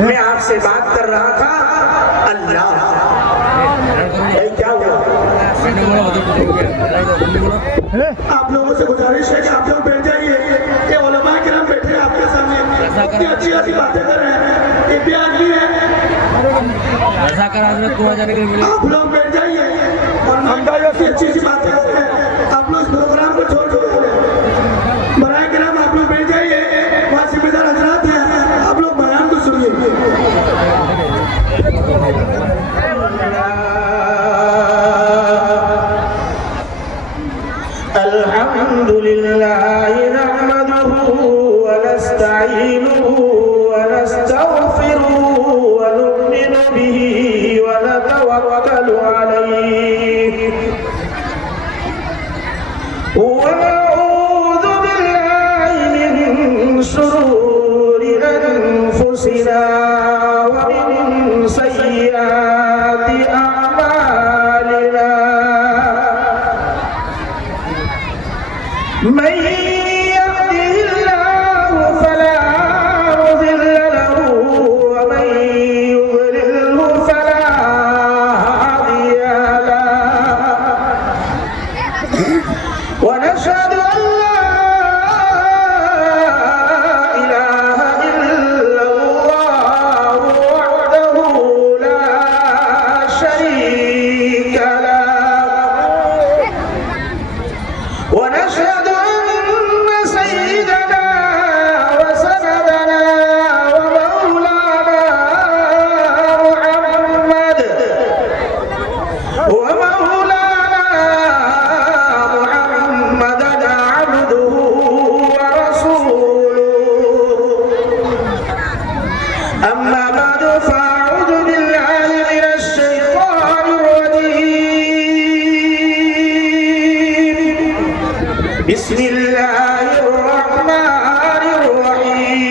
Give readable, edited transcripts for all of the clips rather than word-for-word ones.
میں آپ سے بات کر رہا تھا اللہ کیا ہوا؟ آپ لوگوں سے گزارش ہے کہ آپ لوگ بیٹھ جائیے کہ علماء کرام بیٹھے آپ کے سامنے اتنی اچھی اچھی باتیں کر رہے ہیں، یہ بھی آدمی ہے، آپ لوگ بیٹھ جائیے اور اتنی اچھی اچھی باتیں کر رہے ہیں، آپ لوگ اس پروگرام کو چھوڑ دو، برائے کرام آپ لوگ بیٹھ جائیے، وہاں ذمہ دار حضرات ہیں، آپ لوگ بیان کو سنیے۔ الحمد لله نحمده ونستعينه ونستغفره ونؤمن به ونتوكل عليه ونعوذ بالله من شرور أنفسنا ومن سيئات أعمالنا من يهده الله فلا مضل له ومن يضلله فلا هادي له ونشهد أن لا إله إلا الله وحده لا شريك له ونشهد بسم الله الرحمن الرحيم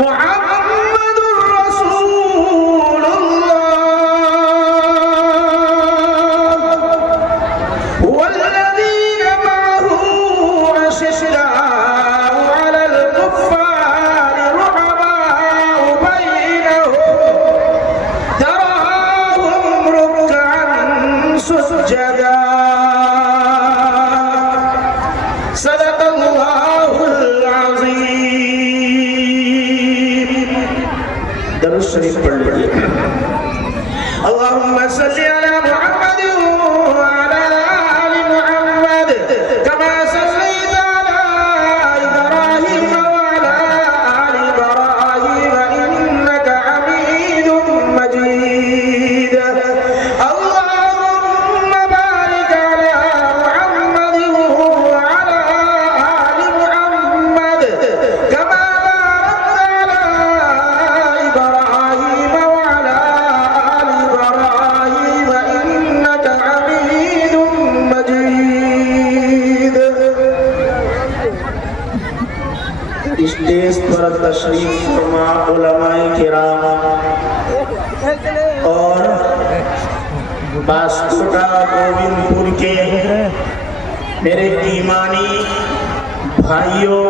محمد رسول الله والذين معه أشداء على الكفار رحماء بينهم تراهم سجدا صدق الله العظيم۔ درود شریف پڑھ لیجیے۔ اللهم صل على محمد وعلى آل محمد كما صليت على إبراهيم وعلى آل إبراهيم إنك حميد مجيد۔ اسٹیج پر تشریف فرما علماء کرام اور باسکوٹا گوبند پور کے میرے ایمانی بھائیوں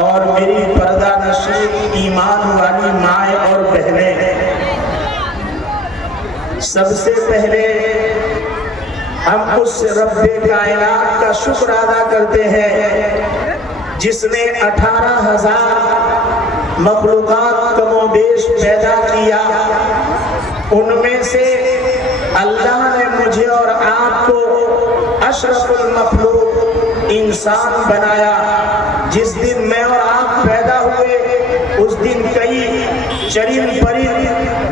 اور میری پردہ نشین ایمان والی مائیں اور بہنیں، سب سے پہلے ہم اس رب کائنات کا شکر ادا کرتے ہیں جس نے 18,000 مخلوقات کم و بیش پیدا کیا، ان میں سے اللہ نے مجھے اور آپ کو اشرف المخلوق انسان بنایا۔ جس دن میں اور آپ پیدا ہوئے اس دن کئی چرند پرند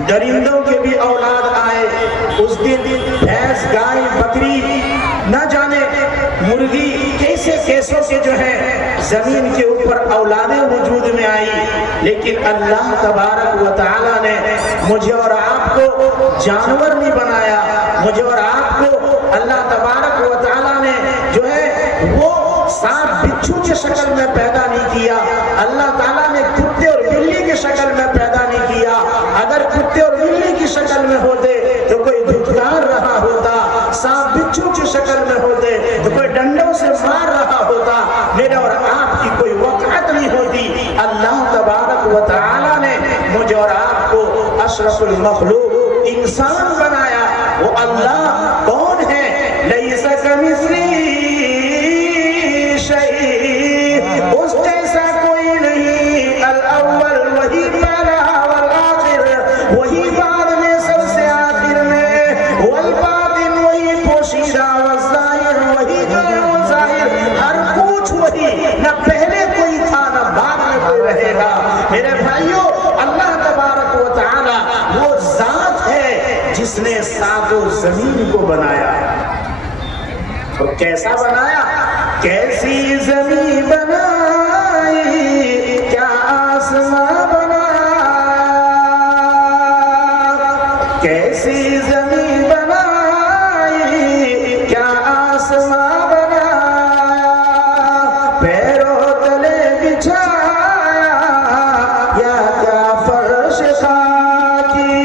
درندوں کے بھی اولاد آئے، اس دن بھینس گائے بکری نہ جانے مرغی کیسے کیسوں کے جو ہیں زمین کے اوپر اولادیں وجود میں آئی، لیکن اللہ تبارک و تعالی نے مجھے اور آپ کو جانور نہیں بنایا، مجھے اور آپ کو اللہ تبارک و تعالی نے جو ہے وہ سانپ بچھو کے شکل میں پیدا نہیں کیا، اللہ تعالیٰ نے کتے اور بلی کی شکل میں پیدا نہیں کیا۔ اگر کتے اور بلی کی شکل میں ہوتے تو کوئی دھتکار رہا ہوتا، سانپ بچھو کی شکل میں ہوتے تو کوئی ڈنڈوں سے مار رہا ہوتا۔ میرے اور آپ کی کوئی وقعت نہیں ہوتی۔ اللہ تبارک و تعالی نے مجھے اور آپ کو اشرف المخلوق انسان بنایا۔ وہ اللہ کون ہے؟ لیس کمثلہ شیء، اس جیسا کوئی نہیں، الاول وہی پہلا والآخر وہی بعد میں سب سے آخر میں، والباطن وہی پوشیدہ، والظاہر وہی جو ہے وہ ظاہر، ہر کچھ وہی، نہ پہلے کوئی تھا نہ بعد میں کوئی رہے گا۔ میرے بھائیوں، اللہ تبارک و تعالی وہ ذات ہے جس نے ساتوں زمین کو بنایا، اور کیسا بنایا؟ کیسی زمین بنائی، کیا آسمان بنایا، کیسی زمین بنائی، کیا آسمان بنایا، پیروں تلے بچھایا یا کیا فرش خاکی۔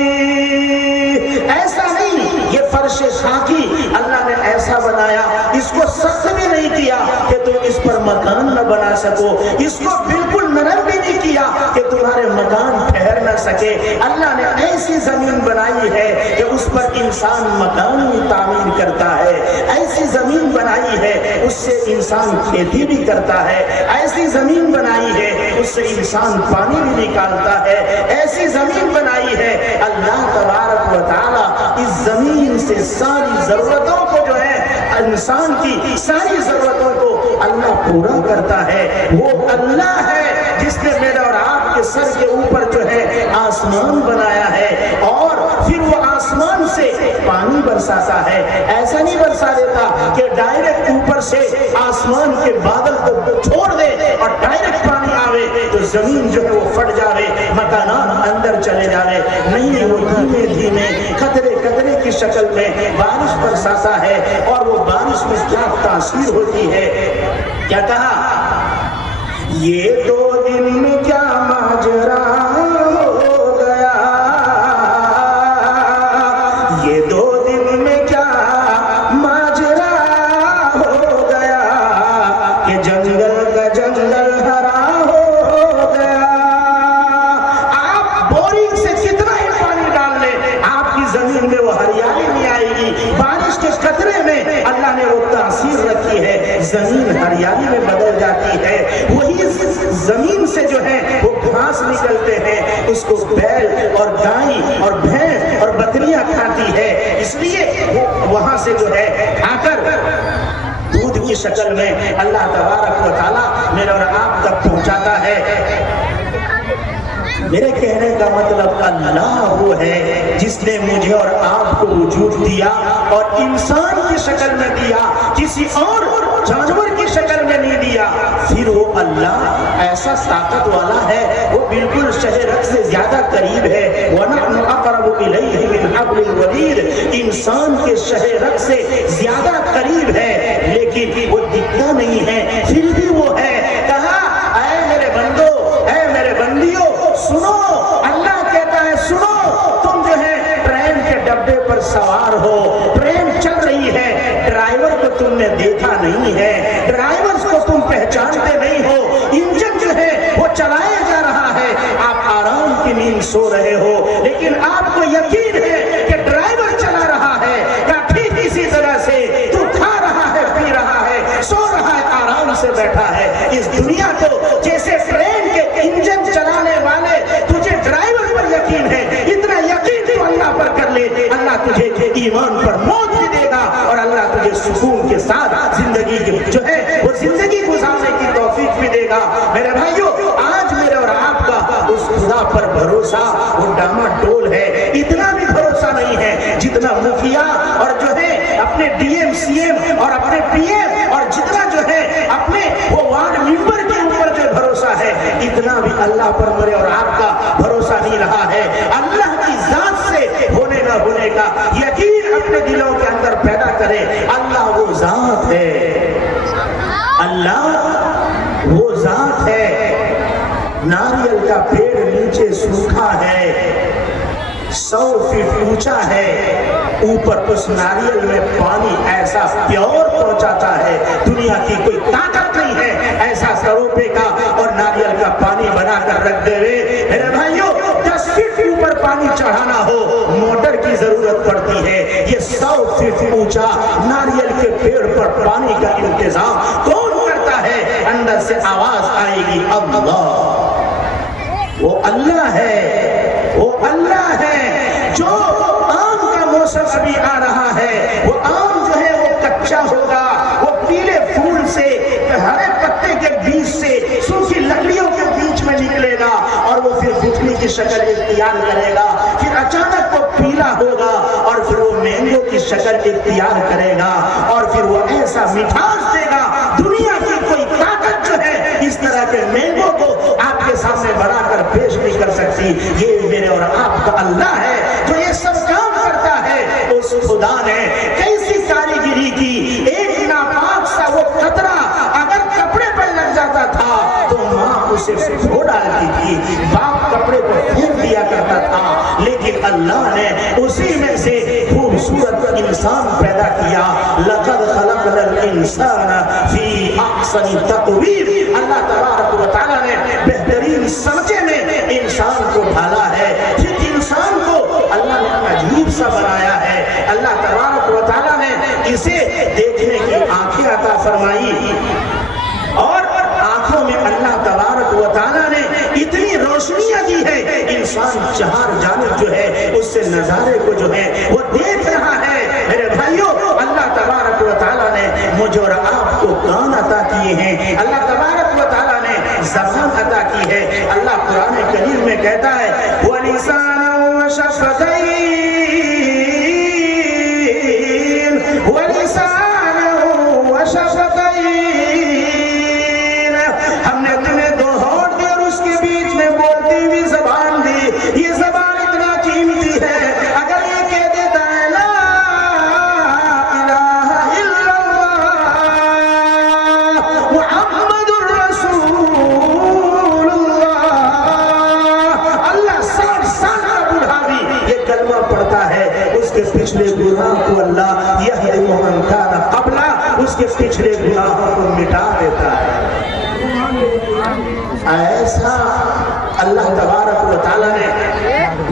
ایسا نہیں، یہ فرش خاکی اللہ نے ایسا بنایا، اس کو سخت بھی نہیں کیا کہ تم اس پر مکان نہ بنا سکو، اس کو بالکل نرم بھی نہیں کیا کہ تمہارے مکان ٹھہر نہ سکے۔ اللہ نے ایسی زمین بنائی ہے کہ اس پر انسان مکان بھی تعمیر کرتا ہے، ایسی زمین بنائی ہے اس سے انسان کھیتی بھی کرتا ہے، ایسی زمین بنائی ہے اس سے انسان پانی بھی نکالتا ہے، ایسی زمین بنائی ہے۔ اللہ تبارک و تعالی اس زمین سے ساری ضرورتوں کو جو ہے انسان کی ساری ضرورتوں کو اللہ پورا کرتا ہے۔ وہ اللہ ہے جس نے میرے اور آپ کے سر کے اوپر جو ہے آسمان بنایا ہے، اور پھر وہ آسمان سے پانی برساتا ہے۔ ایسا نہیں برسا دیتا کہ ڈائریکٹ اوپر سے آسمان کے بادل کو چھوڑ دے اور ڈائریکٹ پانی آوے تو زمین جو ہے وہ پھٹ جاوے، مکانات اندر چلے جاوے۔ نہیں، وہ دھیمے دھیمے قطرے قطرے کی شکل میں بارش برساتا ہے، اور وہ بارش میں کیا تاثیر ہوتی ہے۔ کیا کہا؟ یہ 2 دن میں کیا ماجرا ہو گیا، یہ 2 دن میں کیا ماجرا ہو گیا، کہ جنگل کا جنگل ہرا ہو گیا۔ آپ بورنگ سے کتنا ہی پانی ڈال لیں، آپ کی زمین میں وہ ہریالی نہیں آئے گی۔ بارش کے قطرے میں اللہ نے وہ تاثیر رکھی ہے، زمین ہریالی میں بدل جاتی ہے۔ وہی زمین سے جو ہے وہ گھاس نکلتے ہیں، اس کو بیل اور گائیں اور بھینس اور بکریاں کھاتی ہے، اس لیے وہ وہاں سے جو ہے کھا کر دودھ کی شکل میں اللہ تبارک و تعالی میرے اور آپ تک پہنچاتا ہے۔ میرے کہنے کا مطلب اللہ وہ ہے جس نے مجھے اور آپ کو وجود دیا اور انسان کی شکل میں دیا، کسی اور جانور کی شکل میں نہیں دیا۔ پھر وہ اللہ ایسا طاقت والا ہے، وہ بالکل شہ رگ سے زیادہ قریب ہے۔ وَنَحْنُ أَقْرَبُ إِلَيْهِ مِنْ حَبْلِ الْوَرِيدِ، انسان کے شہ رگ سے زیادہ قریب ہے، لیکن وہ دکھتا نہیں ہے، پھر بھی وہ ہے۔ کہا اے میرے بندو، اے میرے بندیوں، سنو، اللہ کہتا ہے سنو، تم جو ہے ٹرین کے ڈبے پر سوار ہو، ٹرین چل رہی ہے، ڈرائیور کو تم نے دیکھا نہیں ہے، ڈرائیور کو تم پہچانتے نہیں ہو، انجن جو ہے وہ چلایا جا رہا ہے، آپ آرام کی نیند سو رہے ہو، لیکن آپ کو یقین ہے کہ ڈرائیور چلا رہا ہے، یا ٹھیک اسی طرح سے تو کھا رہا ہے، پی رہا ہے، سو رہا ہے، آرام سے بیٹھا ہے۔ اس دنیا کو جیسے ٹرین کے انجن چلانے والے تجھے ڈرائیور پر یقین ہے، اتنا یقین تو اللہ پر کر لے، اللہ تجھے ایمان پر موت بھی دے گا، اور اللہ تجھے سکون کے ساتھ زندگی جو ہے وہ زندگی گزارنے کی توفیق بھی دے گا۔ میرے بھائیوں، آج میرے اور آپ کا اس خدا پر بھروسہ وہ ڈاما ڈول ہے، اتنا بھی بھروسہ نہیں ہے جتنا مکھیا اور جو ہے اپنے ڈی ایم سی ایم اور اپنے پی ایم اور جتنا جو ہے اپنے وہ وارڈ ممبر کے اوپر جو بھروسہ ہے، اتنا بھی اللہ پر میرے اور آپ کا بھروسہ نہیں رہا ہے۔ اللہ کی ذات سے ہونے نہ ہونے کا یقین اپنے دلوں کے اندر پیدا کرے۔ اللہ وہ ذات ہے، اللہ وہ ذات ہے۔ ناریل کا پیڑ نیچے سوکھا ہے، 100 فٹ اونچا ہے، اوپر اس ناریل میں پانی ایسا پیور پہنچاتا ہے، دنیا کی کوئی طاقت نہیں ہے ایسا روپے کا اور ناریل کا پانی بنا کر رکھ دے وے. میرے بھائیوں 10 فٹ اوپر پانی چڑھانا ہو موٹر کی ضرورت پڑتی ہے. یہ 100 فٹ اونچا ناریل کے پیڑ پر پانی کا انتظام کون کرتا ہے؟ اندر سے آواز آئے گی اللہ. وہ اللہ ہے، وہ اللہ ہے جو آم کا موسم ابھی آ رہا ہے. وہ آم جو ہے وہ کچا ہوگا، وہ پیلے پھول سے ہرے پتے کے بیچ سے سوکھی لکڑیوں کے بیچ میں نکلے گا اور وہ پھر گٹھلی کی شکل اختیار کرے گا. پھر اچانک وہ پیلا ہوگا اور پھر وہ مینگو کی شکل اختیار کرے گا اور پھر وہ ایسا مٹھاس دے گا. دنیا کی کوئی طاقت جو ہے اس طرح کے مینگو کو آپ کے سامنے بنا کر پیش نہیں کر سکتی. یہ میرے اور آپ کا اللہ ہے جو یہ سب کام کرتا ہے. اس خدا نے کیسی کاریگری کی. ایک ناپاک سا وہ قطرہ اگر کپڑے پر لگ جاتا تھا تو ماں اسے دھو ڈالتی تھی، باپ کپڑے کو پھینک دیا کرتا تھا. لیکن اللہ نے اسی میں سے خوبصورت انسان پیدا کیا. لقد خلقنا الانسان فی احسن تقویم. اللہ تبارک و تعالیٰ نے بہترین سمجھے میں انسان کو ڈھالا ہے. پھر انسان کو اللہ نے عجیب سا بنایا ہے. اللہ تبارک و تعالیٰ نے اسے دیکھنے کی آنکھیں عطا فرمائی اور آنکھوں میں اللہ تبارک و تعالیٰ نے اتنی روشنیاں دی ہے. انسان چہار جانب جو ہے اس سے نظارے کو جو ہے وہ دیکھ رہا ہے. میرے بھائیوں اللہ تبارک و تعالیٰ نے مجھے اور آپ کو کان عطا کیے ہیں. اللہ تبارک و تعالیٰ نے زبان عطا کی ہے. اللہ قرآن کریم میں کہتا ہے وَلِسَانًا وَشَفَتَيْنِ وَلِسَانًا وَشَفَتَيْنِ. ہم نے تمہیں 2 ہونٹ دی اور اس کے بیچ میں بولتی ہوئی زبان دی. یہ زبان اتنا قیمتی ہے اگر یہ کہہ دیتا ہے لا الہ الا اللہ محمد الرسول اللہ. اللہ 60 سال کا بوڑھا بھی یہ کلمہ پڑھتا ہے اس کے پچھلے گناہ کو اللہ یہدم من کان قبلہ اس کے پچھلے گناہوں کو مٹا دیتا ہے. ایسا اللہ تبارک و تعالیٰ نے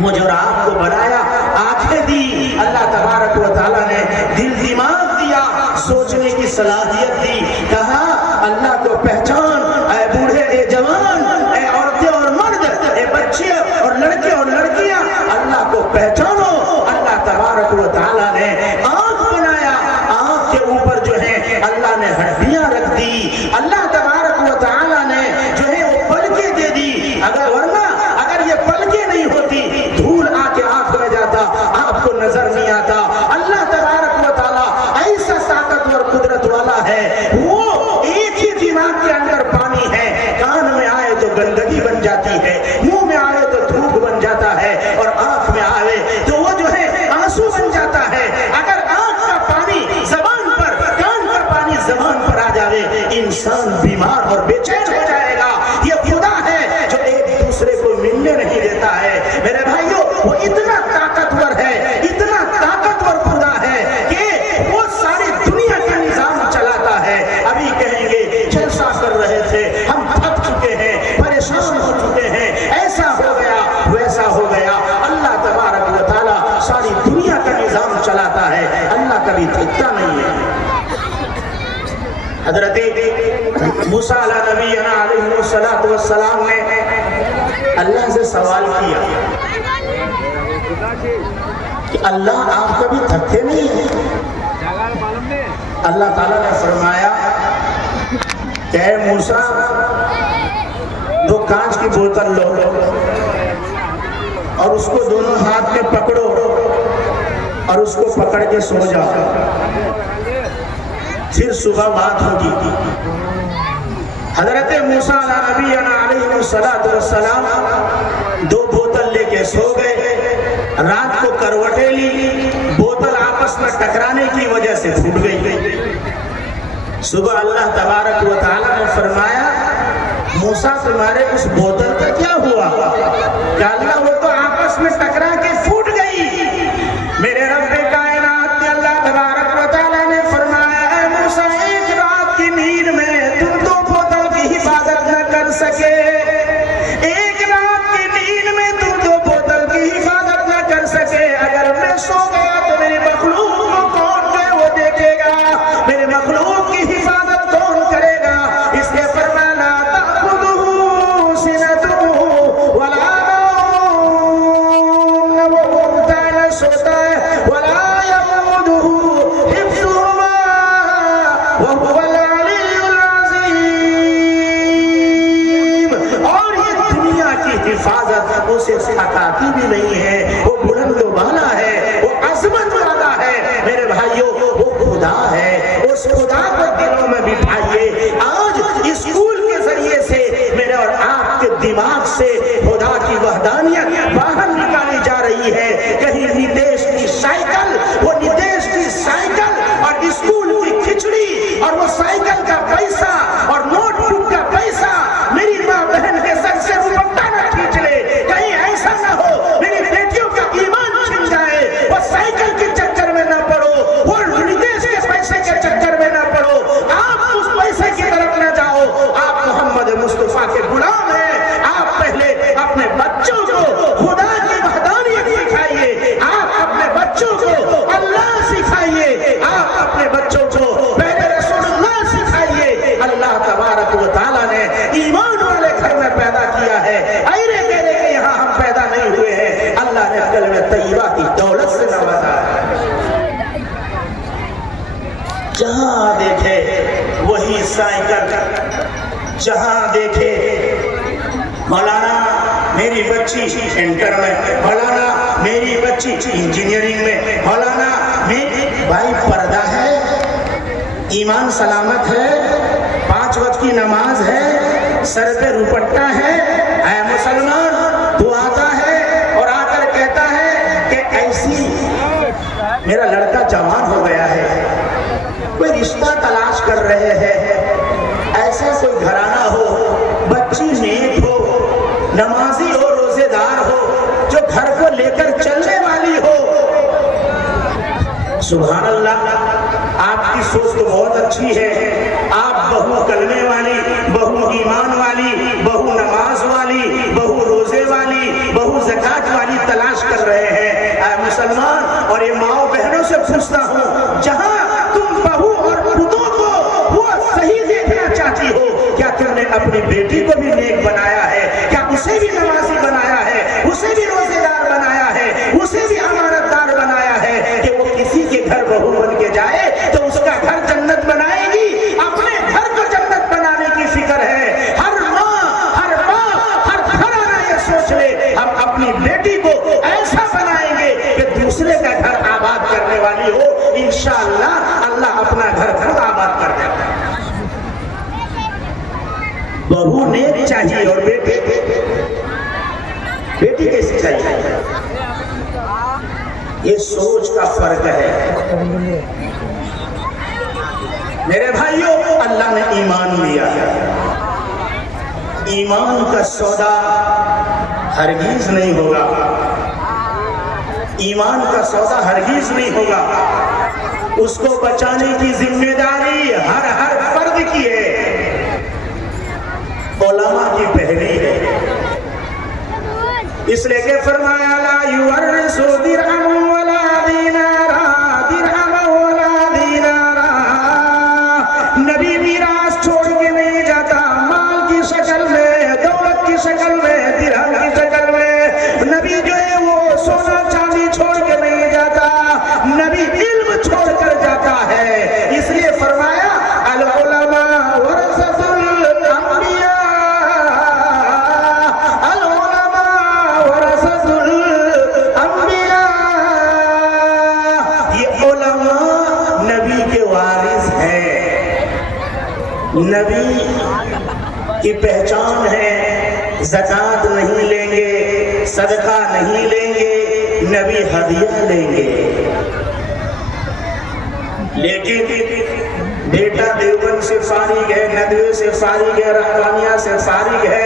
مجھے اور آپ کو بنایا. آنکھیں دی اللہ تبارک و تعالیٰ نے، دل دماغ دیا، سوچنے کی صلاحیت دی. کہا اللہ کو پہچان اے بوڑھے اے جوان اے عورتیں اور مرد اے بچے اور لڑکے اور لڑکیاں اللہ کو پہچانو. اللہ تبارک و تعالیٰ نے آنکھ بنایا. آنکھ کے اوپر جو ہے اللہ نے ہڈیاں رکھ دی. اللہ تبارک و تعالیٰ نے جو ہے وہ پلکیں دے دی. اگر یہ پلکیں نہیں ہوتی دھول آ کے آنکھ میں جاتا آپ کو نظر نہیں آتا. اللہ تبارک و تعالیٰ ایسا طاقتور قدرت والا ہے. وہ ایک ہی دماغ کے اندر پانی ہے. کان میں آئے تو گندگی بن جاتی ہے، منہ میں آئے تو تھوک بن جاتا ہے اور آنکھ میں آئے تو وہ جو ہے آنسو بن جاتا ہے. اگر آنکھ کا پانی زبان پر، کان کا پانی زبان پر آ جائے انسان بیمار اور بے چین ہو جائے گا. یہ خدا ہے جو ایک دوسرے کو ملنے نہیں دیتا ہے. میرے بھائیوں وہ اتنا طاقتور ہے، اتنا طاقتور خدا ہے کہ وہ ساری دنیا کا نظام چلاتا ہے. ابھی کہیں گے جلسہ کر رہے تھے ہم تھک چکے ہیں، پریشان ہو چکے ہیں، ایسا ہو گیا ویسا ہو گیا. اللہ تبارک و تعالیٰ ساری دنیا کا نظام چلاتا ہے. اللہ کبھی تھکتا نہیں ہے. حضرت موسیٰ علیہ السلام نے اللہ سے سوال کیا کہ اللہ آپ کبھی تھکتے نہیں ہیں؟ اللہ تعالیٰ نے فرمایا کہ اے موسیٰ 2 کانچ کی بوتل لو اور اس کو دونوں ہاتھ میں پکڑو اور اس کو پکڑ کے سو جاؤ، پھر صبح بات ہوگی. حضرت موسیٰ علیہ السلام 2 بوتل لے کے سو گئے. رات کو کروٹیں لی، بوتل آپس میں ٹکرانے کی وجہ سے پھوٹ گئی. صبح اللہ تبارک و تعالیٰ نے فرمایا موسیٰ تمہارے اس بوتل کا کیا ہوا؟ کہ اللہ وہ تو آپس میں ٹکرا کے پھوٹ گئی. میرے رب کائنات نے اللہ تبارک و تعالیٰ نے فرمایا اے موسیٰ ایک رات کی نیند میں تم 2 بوتل کی حفاظت نہ حفاظت اسے سکھاتی بھی نہیں ہے. وہ بلند و بالا ہے, وہ عظمت والا ہے. میرے بھائیوں, وہ خدا ہے. اس خدا کو دلوں میں بٹھائیے. آج اسکول کے ذریعے سے میرے اور آپ کے دماغ سے خدا کی وحدانیت باہر نکالی جا رہی ہے. کہیں نتیش کی سائیکل, وہ نتیش کی سائیکل اور اسکول کی کھچڑی اور وہ سائیکل کا پیسہ اور نوٹ بک کا پیسہ میری ماں بہن کے سر سے دوپٹہ نہ کھینچ لے. کہیں ایسا نہ ہو میری بیٹیوں کا ایمان چھن جائے. وہ سائیکل کے چکر میں نہ پڑو, وہ نتیش کے پیسے کے چکر میں نہ پڑو. آپ اس پیسے کی طرف نہ جاؤ. آپ محمد مصطفیٰ کے غلام ہیں. آپ پہلے اپنے بچوں کو خدا کی وحدانیت سکھائیے. آپ اپنے بچوں کو اللہ سکھائیے. آپ اپنے بچوں کو پہلے رسول اللہ سکھائیے. اللہ تبارک و تعالیٰ نے ایمان والے گھر میں پیدا کیا ہے. ایرے گیرے کے یہاں ہم پیدا نہیں ہوئے ہیں. اللہ نے کلمہ طیبہ کی دولت سے نوازا ہے. جہاں دیکھے وہی سائیکل, جہاں دیکھے مولانا میری بچی انٹر میں, مولانا میری بچی انجینئرنگ میں, مولانا میری بھائی پردہ ہے, ایمان سلامت ہے, 5 وقت کی نماز ہے, سر پہ دوپٹہ ہے, اے مسلمان تو آتا ہے اور آ کر کہتا ہے کہ ایسی میرا لڑکا جوان ہو گیا ہے, کوئی رشتہ تلاش کر رہے ہیں. ایسا کوئی گھرانہ ہو, بچی نیک ہو, نمازی ہو, روزے دار ہو, جو گھر کو لے کر چلنے والی ہو. سبحان اللہ, آپ کی سوچ تو بہت اچھی ہے. آپ بہو کلمے والی, بہو ایمان والی, بہو نماز والی, بہو روزے والی, بہو زکات والی تلاش کر رہے ہیں. اے مسلمان, اور یہ ماؤں بہنوں سے پوچھتا ہوں, جہاں تم بہو اور پتوں کو وہ صحیح دیکھنا چاہتی ہو, کیا تم نے اپنی بیٹی کو بھی نیک بنایا ہے؟ کیا اسے بھی نمازی بنایا ہے, اسے بھی روزے دار بنایا ہے, اسے بھی امانت دار بنایا ہے کہ وہ کسی کے گھر بہو بن کے جائے تو اس کا گھر جنت بنائے گی؟ اپنے گھر کو جنت بنانے کی فکر ہے. ہر ماں, ہر باپ, ہر گھرانہ یہ سوچ لے ہم اپنی بیٹی کو ایسا بنائیں گے کہ دوسرے کا گھر آباد کرنے والی ہو. انشاءاللہ اللہ اپنا گھر خود آباد کر دے گا. بہو نیک چاہیے اور بیٹی کیسی چاہیے؟ یہ سوچ کا فرق ہے. میرے بھائیوں, اللہ نے ایمان دیا ہے. ایمان کا سودا ہرگز نہیں ہوگا. ایمان کا سودا ہرگز نہیں ہوگا. اس کو بچانے کی ذمہ داری ہر فرد کی ہے. علماء کی پہلی ہے. اس لئے کہ فرمایا لا یورث درہم ولا دینارا, درہم ولا دینارا. نبی میراث چھوڑ کے نہیں جاتا مال کی شکل میں, دولت کی شکل میں, درہم کی شکل میں. نبی جو ہے وہ سونا چاندی چھوڑ کے نہیں جاتا, نبی علم چھوڑ کر جاتا ہے. اس لیے فرمایا العلماء ورثۃ الانبیاء, العلماء ورثۃ الانبیاء. یہ علماء نبی کے وارث ہیں. نبی کی پہچان ہے, زکات نہیں لیں گے, صدقہ نہیں لیں گے, نبی ہدیہ لیں گے. لیکن بیٹا دیوبند سے فارغ ہے, ندوے سے فارغ ہے, رحمانیہ سے فارغ ہے,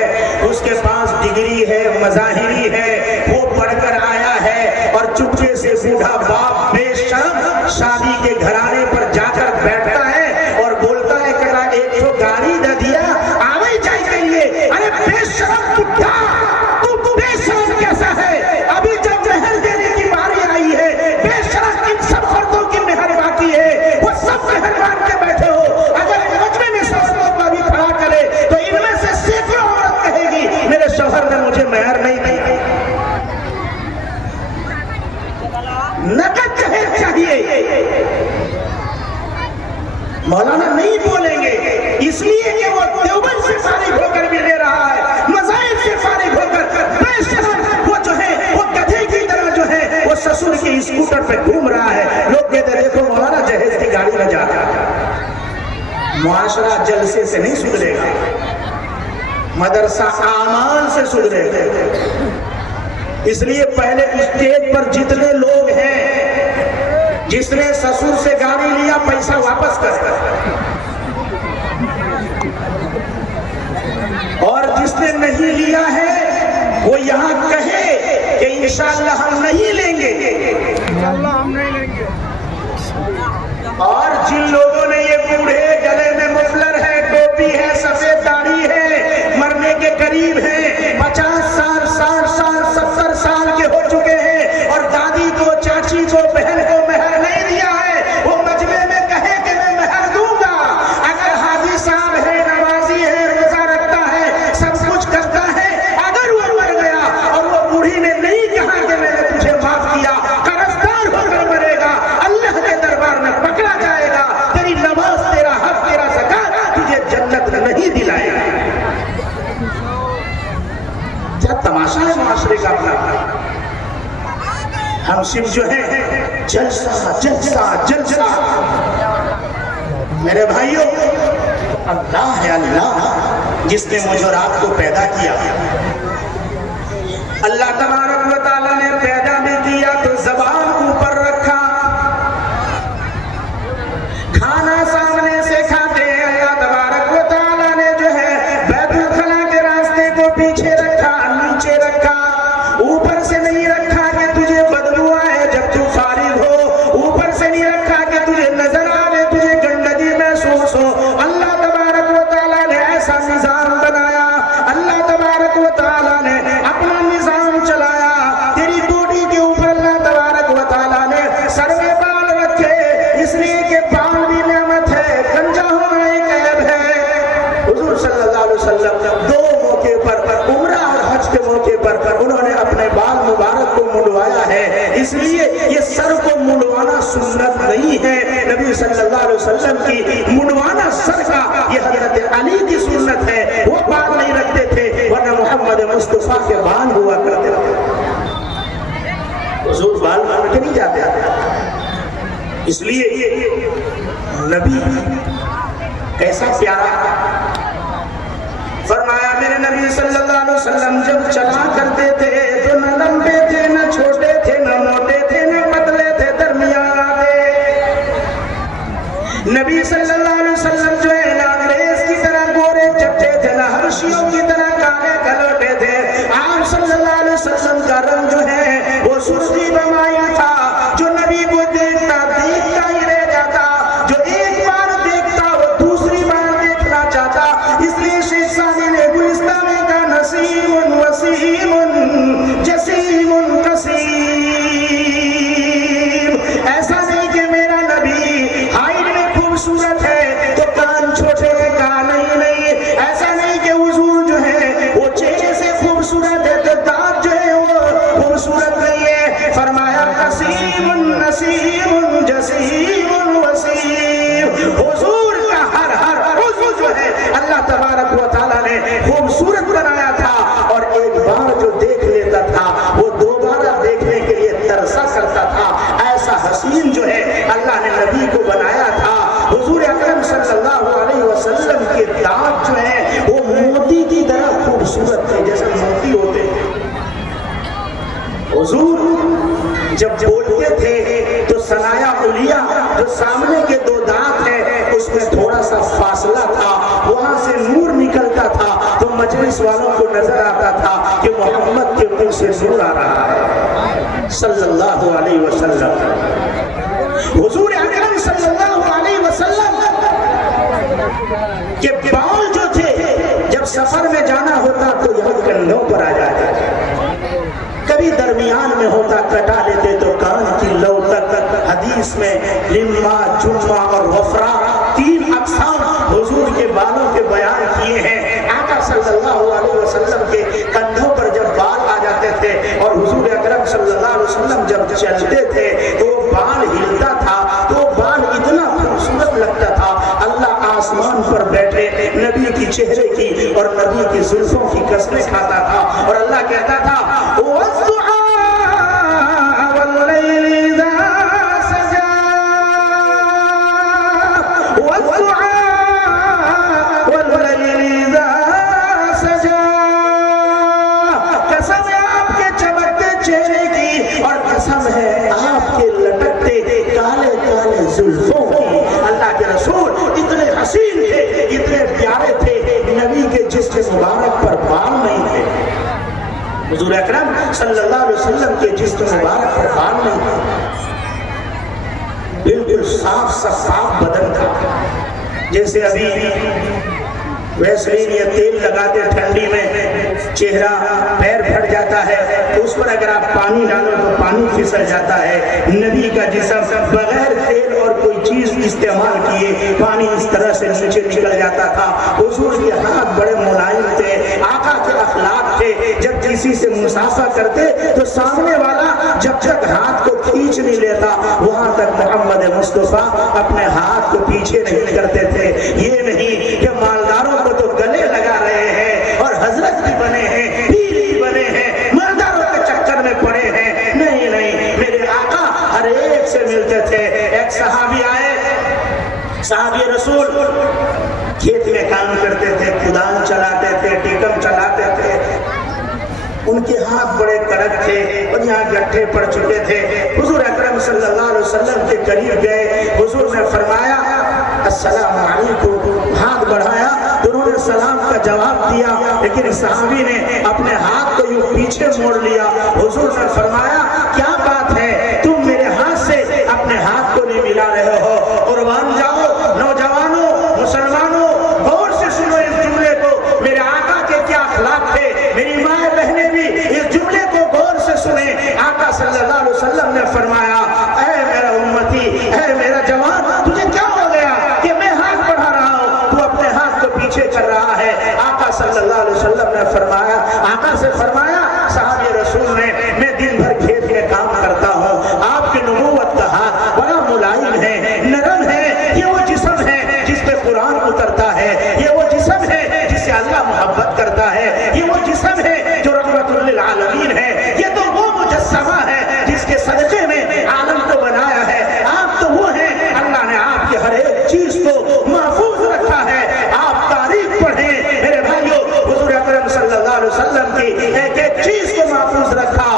اس کے پاس ڈگری ہے, مظاہری ہے, وہ پڑھ کر آیا ہے اور چپکے سے بوڑھا باپ بے شرم شادی کے گھرانے پر جا کر بیٹھتا ہے اور بولتا ہے کہ ایک تو گاڑی نہ دیا آوے جائے کے لیے. ارے بے شرم بڈھا, تو بے شرم کیسا ہے؟ ابھی جب مہر دینے کی باری آئی ہے, بے شرم ان سب فردوں کی مہر باقی ہے, وہ سب مہر مان کے بیٹھے ہو. اگر مجمع میں 100 لوگ ابھی کھڑا کرے تو ان میں سے سینکڑوں عورت کہے گی میرے شوہر نے مجھے مہر نہیں دی. معاشرہ جلسے سے نہیں سدھرے گا، مدرسہ اعمال سے سدھرے گا۔ اس لیے پہلے اسٹیج پر جتنے لوگ ہیں، جس نے سسر سے گاڑی لیا پیسہ واپس کر، اور جس نے نہیں لیا ہے وہ یہاں کہے کہ انشاءاللہ ہم نہیں لیں گے۔ اور جن لوگوں نے یہ بوڑھے، گلے میں مفلر ہے، ٹوپی ہے، سفید داڑھی ہے، مرنے کے قریب ہیں، 50 سال، 60 سال، 70 سال کے ہو چکے ہیں، اور دادی کو، چاچی کو، بہن کو مہر نہیں دیا ہے، وہ مجمع میں کہے کہ میں مہر دوں گا۔ اگر حاجی صاحب ہے، نمازی ہے، روزہ رکھتا ہے، سب کچھ کرتا ہے، اگر وہ مر گیا اور وہ بوڑھی نے نہیں کہا کہ میں نے تجھے معاف کیا، قرضدار ہو کر مرے گا، اللہ کے دربار میں پکڑا جائے گا، تیری نماز، تیرا حق، تیرا زکات تجھے جنت نہیں دلائے گا۔ کیا تماشا ہے معاشرے کا اپنا؟ ہم صرف جو ہے جلسہ جلسہ جلسہ۔ میرے بھائیوں، اللہ ہے اللہ جس نے مجھ اور آپ کو پیدا کیا۔ اللہ تبارک و تعالیٰ نے پیدا بھی کیا تو زبان اوپر رکھا، کھانا سامنے سے کھاتے ہیں۔ اللہ تبارک و تعالیٰ نے جو ہے بیت الخلا کے راستے کو پیچھے رکھا، نیچے رکھا، اوپر سے نہیں رکھا کہ تجھے بدبو آئے جب تو فارغ ہو، اوپر سے نہیں رکھا کہ تجھے نظر آئے، تجھے گندگی محسوس ہو۔ اللہ تبارک و تعالیٰ نے ایسا نظام بنایا، اللہ تبارک و تعالیٰ نے اپنا نظام چلایا۔ تیری بوڈی کے اوپر اللہ تبارک و تعالیٰ نے سر میں بال رکھے، اس لیے کہ بال بھی نعمت ہے، گنجا ہونا ایک عیب ہے۔ حضور صلی اللہ علیہ وسلم دو موقع پر، عمرہ اور حج کے موقع پر، انہوں نے اپنے بال مبارک کو منڈوایا ہے۔ اس لیے یہ سر کو منڈوانا سنت نہیں ہے، نبی صلی اللہ علیہ وسلم کی منڈوانا سر کا یہ حضرت علی کی سنت ہے، وہ بال نہیں رکھتے تھے، ورنہ محمد مصطفیٰ کے بال ہوا کرتے تھے۔ حضور بال مانڈ کے نہیں جاتے تھے۔ اس لیے نبی کیسا پیارا، فرمایا میرے نبی صلی اللہ علیہ وسلم جب چلا کرتے تھے تو نہ لمبے تھے، نہ چھوٹے تھے، نہ موٹے تھے، نہ پتلے تھے، درمیانہ تھے۔ نبی صلی اللہ علیہ وسلم جو ہے نہ انگریز کی طرح گورے چٹے تھے، نہ حبشیوں کی طرح کالے کلوٹے تھے۔ آپ صلی اللہ علیہ وسلم کا رنگ جو ہے وہ سرخی بمائی تھا، جو نبی کو دیکھتا دیکھتا ہی رہ جاتا، جو ایک بار دیکھتا وہ دوسری بار دیکھنا چاہتا۔ اس لیے شیخ ثانی نے گلستان میں کہا نسیم وسیم جسیم قسیم، ایسا نہیں کہ میرا نبی ہائٹ میں خوبصورت ہے تو کان چھوٹے ہیں، کہا نہیں نہیں، ایسا نہیں کہ حضور جو ہے وہ چہرے سے خوبصورت ہے تو دانت جو ہے وہ خوبصورت نہیں ہے۔ فرمایا قسیم نسیم جسیم وسیم، حضور کا ہر عضو جو ہے اللہ تبارک و تعالیٰ نے خوبصورت بنایا تھا، اور ایک بار جو دیکھ لیتا تھا وہ دوبارہ دیکھنے کے لیے ترسا کرتا تھا۔ ایسا حسین جو ہے اللہ نے نبی کو بنایا تھا۔ حضور اکرم صلی اللہ علیہ وسلم کے دانت جو ہیں وہ موتی کی طرح خوبصورت تھے، جیسے موتی ہوتے ہیں۔ حضور جب بولتے تھے تو ثنایا علیہ جو سامنے کے دو دانت ہیں اس میں تھوڑا سا فاصلہ تھا، وہاں سے نور نکلتا تھا تو مجلس والوں کو نظر آتا تھا کہ محمد کے منہ سے نور آ رہا ہے صلی اللہ علیہ وسلم۔ حضور اکرم صلی اللہ علیہ وسلم کے بال جو تھے جب سفر میں جانا ہوتا تو یہاں کندھوں پر آ جاتے تھے، کبھی درمیان میں ہوتا کٹا لیتے تو کان کی لو تک۔ حدیث میں لما، جمعہ اور وفرا 3 اقسام حضور کے بالوں کے بیان کیے ہیں۔ آقا صلی اللہ علیہ وسلم کے کندھوں پر جب بال آ جاتے تھے اور حضور اکرم صلی اللہ علیہ وسلم جب چلتے تھے تو بال ہلتا تھا تو بال اتنا خوبصورت لگتا تھا۔ اللہ آسمان پر بیٹھے نبی کی چہرے کی اور نبی کی زلفوں کی قسمیں کھاتا تھا، اور اللہ کہتا تھا مبارک پر بال نہیں تھے. حضور اکرم صلی اللہ علیہ وسلم کے جسم مبارک پر بال نہیں تھے. بالکل صاف صاف بدن تھا. جیسے ابھی ویسلین یا تیل لگاتے ٹھنڈی میں چہرہ پیر پھٹ جاتا ہے تو اس پر اگر آپ پانی ڈالو تو پانی پھسل جاتا ہے. نبی کا جسم بغیر تیل اور کوئی چیز استعمال کیے پانی اس طرح سے نیچے نکل جاتا تھا. حضور کے ہاتھ بڑے ملائم تھے. آقا کے اخلاق تھے. جب کسی سے مسافہ کرتے تو سامنے والا جب تک ہاتھ کو کھینچ نہیں لیتا وہاں تک محمد مصطفیٰ اپنے ہاتھ کو پیچھے نہیں کرتے تھے. یہ نہیں کہ مالداروں کو تو گلے لگا رہے ہیں اور حضرت بھی بنے ہیں, پیر بھی بنے ہیں, مالداروں کے چکر میں پڑے ہیں. نہیں نہیں, میرے آقا ہر ایک سے ملتے تھے. ایک صحابی آئے, صحابی رسول کھیت میں کام کرتے تھے, کدال چلاتے تھے, ٹیکم چلاتے تھے. ان کے ہاتھ بڑے کڑک تھے اور یہاں گٹھے پڑ چکے تھے. حضور اکرم صلی اللہ علیہ وسلم کے قریب گئے. حضور نے فرمایا السلام علیکم. ہاتھ بڑھایا تو انہوں نے سلام کا جواب دیا, لیکن صحابی نے اپنے ہاتھ کو یوں پیچھے موڑ لیا. حضور نے فرمایا کیا بات ہے, تم میرے ہاتھ سے اپنے ہاتھ کو نہیں ملا رہے ہو. قربان جاؤ نوجوانوں, مسلمانوں, غور سے سنو اس جملے کو. میرے آقا کے کیا اخلاق تھے. میری مائیں بہنیں بھی اس جملے کو غور سے سنیں. آقا صلی اللہ علیہ وسلم نے فرمایا اے میرا امتی, اے میرا جوان, تجھے کیا ہو گیا کہ میں ہاتھ بڑھا رہا ہوں, تو اپنے ہاتھ کو پیچھے کر رہا ہے. آقا صلی اللہ علیہ وسلم نے فرمایا, آقا سے فرمایا صحابی رسول نے, میں دن بھر کھیت میں کام کرتا ہوں, آپ کی نبوت کا ہاتھ بڑا ملائم ہے, نرم ہے. یہ وہ جسم ہے جس پہ قرآن اترتا ہے. یہ وہ جسم ہے جس سے اللہ محبت کرتا ہے. یہ وہ جسم ہے جو رحمت للعالمین ہے. یہ تو وہ مجسمہ ہے جس کے صدقے میں عالم کو بنایا ہے. آپ تو وہ ہیں, اللہ نے آپ کی ہر ایک چیز کو محفوظ رکھا ہے. آپ تاریخ پڑھیں میرے بھائیوں. حضور اکرم صلی اللہ علیہ وسلم کی ایک ایک چیز کو محفوظ رکھا.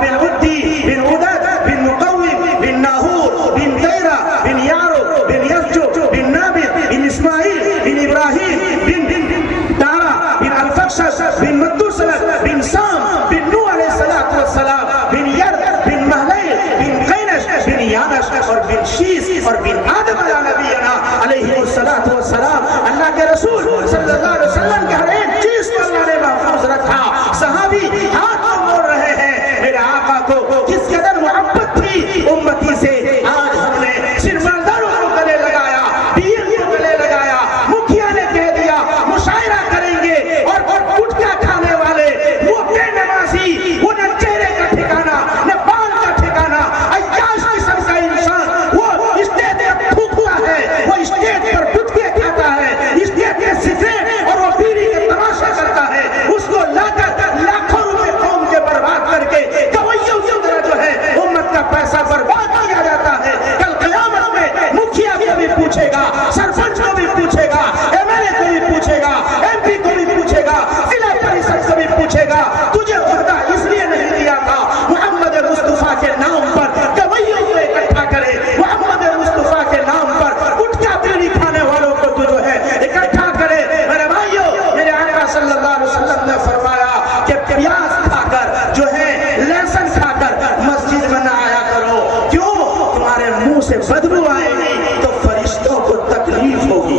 بن عدی, بن عدد, بن مقوم, بن ناہور, بن تیرہ, بن یارو, بن یسجو, بن نابد, بن اسماعیل, بن ابراہیم, بن تارا, بن الفقشش, بن مدوسلت, بن سام, بن نوح علیہ السلام, بن یر, بن محلیل, بن قینش, بن یانش اور بن شیس اور بن آدم علیہ نبینا علیہ السلام. اللہ کے رسول صلی اللہ علیہ وسلم کے ہر ایک چیز کو اللہ نے محفوظ رکھا. صحابی ہاتھ کو موڑ رہے ہیں. میرے آقا کو کس قدر محبت تھی امتی سے. آج ہم نے صرف مالداروں کو گلے لگایا, پیر کو گلے لگایا, مکھیا نے کہہ دیا مشاعرہ کریں گے, اور گٹکا کھانے والے وہ بے نمازی, وہ نہ چہرے کا ٹھکانہ نہ بال کا ٹھکانہ, عیاش قسم کا انسان, وہ اسٹیج پر تھوکتا ہے, وہ اسٹیج پر گٹکے کھاتا ہے, اسٹیج پہ سگریٹ اور وہ بیڑی کا تماشا کرتا ہے. اس کو لا کر لاکھوں روپے قوم کے برباد کر کے گویوں کی طرح جو ہے امت کا پیسہ برباد کیا جاتا ہے. کل قیامت میں مکھیا کو بھی پوچھے گا, سرپنچ کو بھی پوچھے گا, ایم ایل اے کو بھی پوچھے گا, ایم پی کو بھی پوچھے گا, ضلع پریشد کو بھی پوچھے گا, تجھے عہدہ اس لیے نہیں دیا تھا محمد مصطفیٰ کے نام پر گویوں کو اکٹھا کرے, محمد مصطفیٰ کے نام پر گٹکا بیڑی کھانے والوں کو تو جو ہے اکٹھا کرے. میرے بھائیوں, میرے آقا صلی اللہ علیہ وسلم نے فرمایا کہ پیاز کھا کر جو ہے, لہسن کھا کر مسجد میں نہ آیا کرو. کیوں؟ تمہارے منہ سے بدبو آئے گی تو فرشتوں کو تکلیف ہوگی.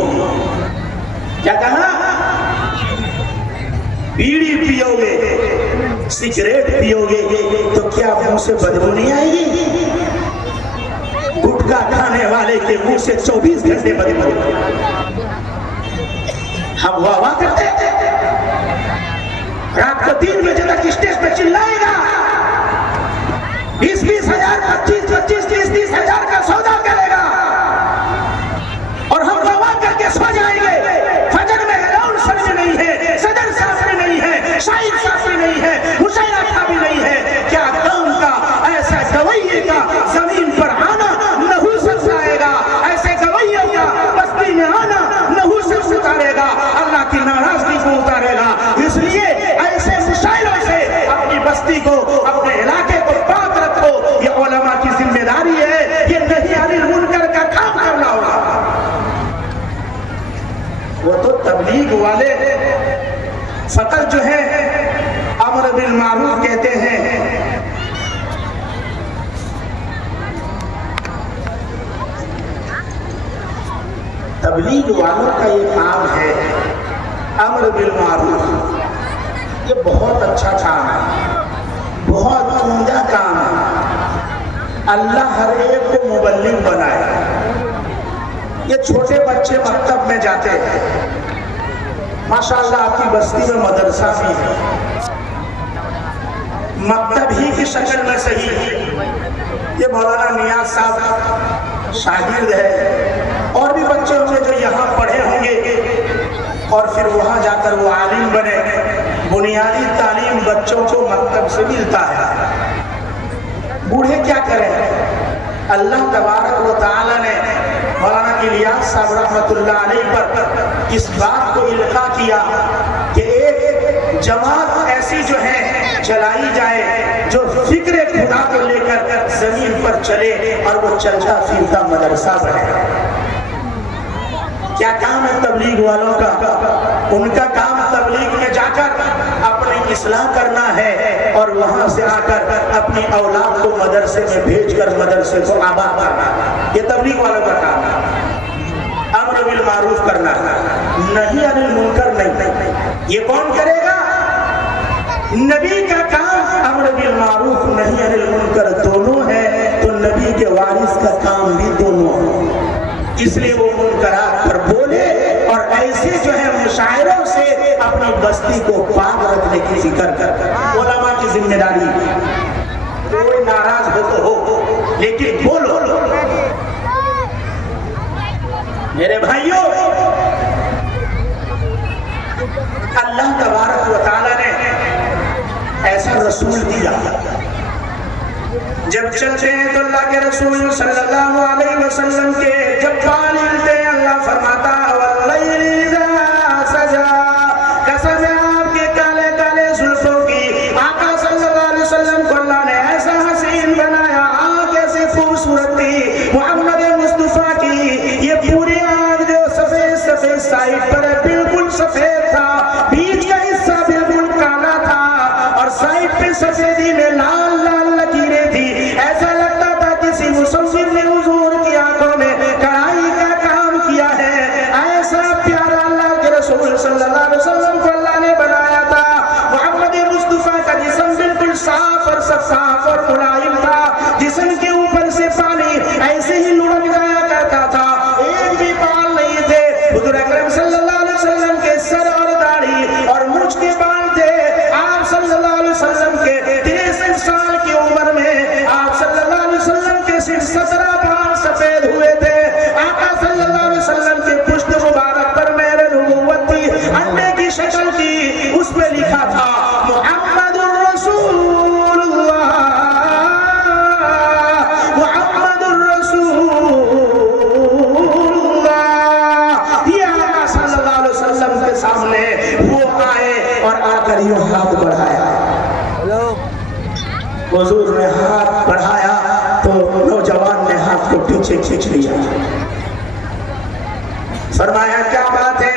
کیا کہا؟ بیڑی پیو گے, سگریٹ پیو گے تو کیا منہ سے بدبو نہیں آئے گی؟ گٹکا کھانے والے کے منہ سے 24 گھنٹے بدبو. ہم واہ واہ کرتے تھے, رات کو 3 بجے تک اسٹیج پہ چلائے گا, 20-20 ہزار, 25-25, 30-30 ہزار کا سودا کرے گا, اور ہم واہ کر کے سو جائیں گے. فجر میں اعلان سر میں نہیں ہے, صدر صاحب میں نہیں ہے, شاہد صاحب میں نہیں ہے, مشاعرہ کا بھی نہیں ہے. کیا قوم کا ایسا گویے کا زمین پر آنا نحوست آئے گا, ایسے گویوں کا بستی میں آنا نحوست اتارے گا. اللہ کی ناراضگی صدر جو ہے امر بالمعروف کہتے ہیں، تبلیغ والوں کا یہ کام ہے امر بالمعروف۔ یہ بہت اچھا کام ہے، بہت عمدہ کام ہے۔ اللہ ہر ایک کو مبلغ بنائے۔ یہ چھوٹے بچے مکتب میں جاتے ہیں، ماشاءاللہ آپ کی بستی میں مدرسہ بھی ہے، مکتب ہی کی شکل میں صحیح۔ یہ مولانا نیاز صاحب شاگرد ہے، اور بھی بچے ہوں گے جو یہاں پڑھے ہوں گے اور پھر وہاں جا کر وہ عالم بنے۔ بنیادی تعلیم بچوں کو مکتب سے ملتا ہے۔ بوڑھے کیا کریں؟ اللہ تبارک و تعالی نے مولانا الیاس صاحب رحمۃ اللہ علیہ پر اس بات کو القاء کیا کہ ایک جماعت ایسی جو ہے چلائی جائے جو فکر خدا کو لے کر زمین پر چلے اور وہ چلتا پھرتا مدرسہ بنے۔ کیا کام ہے تبلیغ والوں کا؟ ان کا کام تبلیغ میں جا کر اپنی اصلاح کرنا ہے اور وہاں سے آ کر اپنی اولاد کو مدرسے میں بھیج کر مدرسے کو آباد کرنا۔ یہ تبلیغ والوں کا کام ہے، امر بالمعروف کرنا ہے، نہی عن المنکر نہیں۔ یہ کون کرے گا؟ نبی کا کام امر بالمعروف نہی عن المنکر دونوں ہے، تو نبی کے وارث کا کام بھی دونوں ہے۔ اس لیے وہ منکرات پر بولے اور ایسے جو ہے مشاعروں سے اپنی بستی کو پاک رکھنے کی فکر کر۔ علماء کی ذمہ داری، کوئی ناراض ہو تو ہو لیکن بولو۔ میرے بھائیوں، اللہ تبارک و تعالی نے ایسا رسول دیا، جب چلتے ہیں تو اللہ کے رسول صلی اللہ علیہ وسلم کے جب پال ہلتے ہیں اللہ فرماتا واللیل اذا سجا، قسم ہے آپ کے کالے کالے زلفوں کی۔ آقا صلی اللہ علیہ وسلم کو اللہ نے ایسا حسین بنایا، آنکھ ایسی خوبصورت تھی محمد مصطفیٰ کی۔ یہ پوری آنکھ جو سفید سفید سائڈ پر ہے بالکل سفید تھا، بیچ کا حصہ بالکل کالا تھا اور سائڈ پہ سفیدی میں لال لال لکیریں تھی۔ ایسا لگتا تھا کسی مصور نے حضور کی آنکھوں میں کڑھائی کا کام کیا ہے۔ ایسا پیارا اللہ کے رسول صلی اللہ علیہ وسلم کو اللہ نے بنایا تھا۔ محمد مصطفیٰ کا جسم بالکل صاف اور شفاف اور ملائم تھا، جسم کے اوپر سے پانی ایسے ہی لڑک جایا کرتا تھا، ایک بھی بال نہیں تھے۔ حضور اکرم صلی اللہ علیہ وسلم کے سر اور داڑھی اور مجھ کے بال تھے۔ آپ صلی اللہ علیہ وسلم کے 63 سال کی عمر میں آپ صلی اللہ علیہ وسلم کے صرف 17 بال سفید ہوئے تھے۔ آقا صلی اللہ علیہ وسلم کے پشت مبارک پر مہر نبوت تھی، انڈے کی شکل تھی، اس میں لکھا تھا محمد الرسول اللہ، محمد الرسول اللہ۔ یہ آقا صلی اللہ علیہ وسلم کے سامنے وہ آئے اور آ کر یوں ہاتھ بڑھایا۔ حضور نے ہاتھ بڑھایا تو نوجوان نے ہاتھ کو پیچھے کھینچ لیا، فرمایا کیا بات ہے؟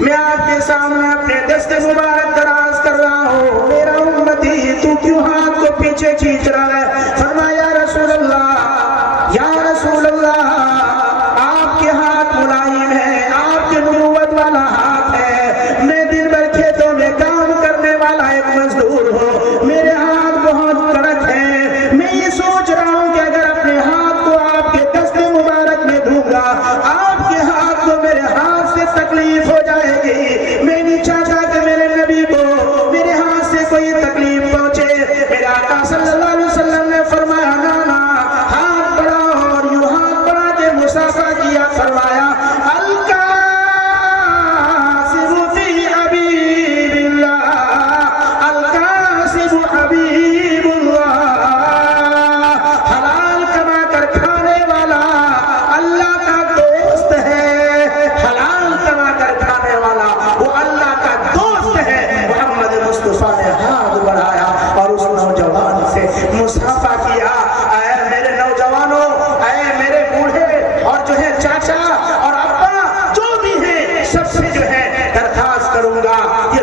میں آپ کے سامنے اپنے دست مبارک دراز کر رہا ہوں، میرا امتی تو کیوں ہاتھ کو پیچھے کھینچ رہا ہے؟ فرمایا رسول اللہ، یا رسول اللہ، آپ کے ہاتھ ملائم ہے، آپ کے نبوت والا ہاتھ ہے، میں دن بھر کھیتوں میں کام کرنے والا ایک مزدور ہوں، میرے ہاتھ بہت کڑک ہے، میں یہ سوچ رہا ہوں کہ اگر اپنے ہاتھ کو آپ کے دست مبارک میں دوں گا، آپ کے ہاتھ کو میرے ہاتھ سے تکلیف ہو جائے گی، میں نہیں چاہتا کہ میرے نبی کو میرے ہاتھ سے کوئی تکلیف پہنچے۔ میرا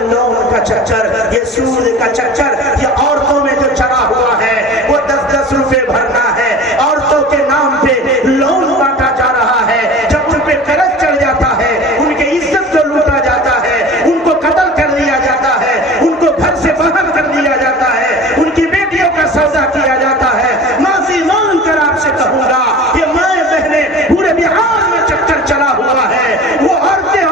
یہ لون کا چکر، یہ سود کا چکر، یہ عورتوں میں جو چڑھا ہوا ہے، وہ 10-10 روپے بھرنا ہے، عورتوں کے نام پہ لون بانٹا جا رہا ہے، جب ان پہ قرض چڑھ جاتا ہے، ان کی عزت کو لوٹا جاتا ہے، ان کو قتل کر دیا جاتا ہے، ان کو گھر سے باہر کر دیا جاتا ہے، ان کی بیٹیوں کا سودا کیا جاتا ہے۔ معافی مانگ کر آپ سے کہوں گا، یہ مائیں بہنیں پورے بہار میں چکر چلا ہوا ہے، وہ عورتیں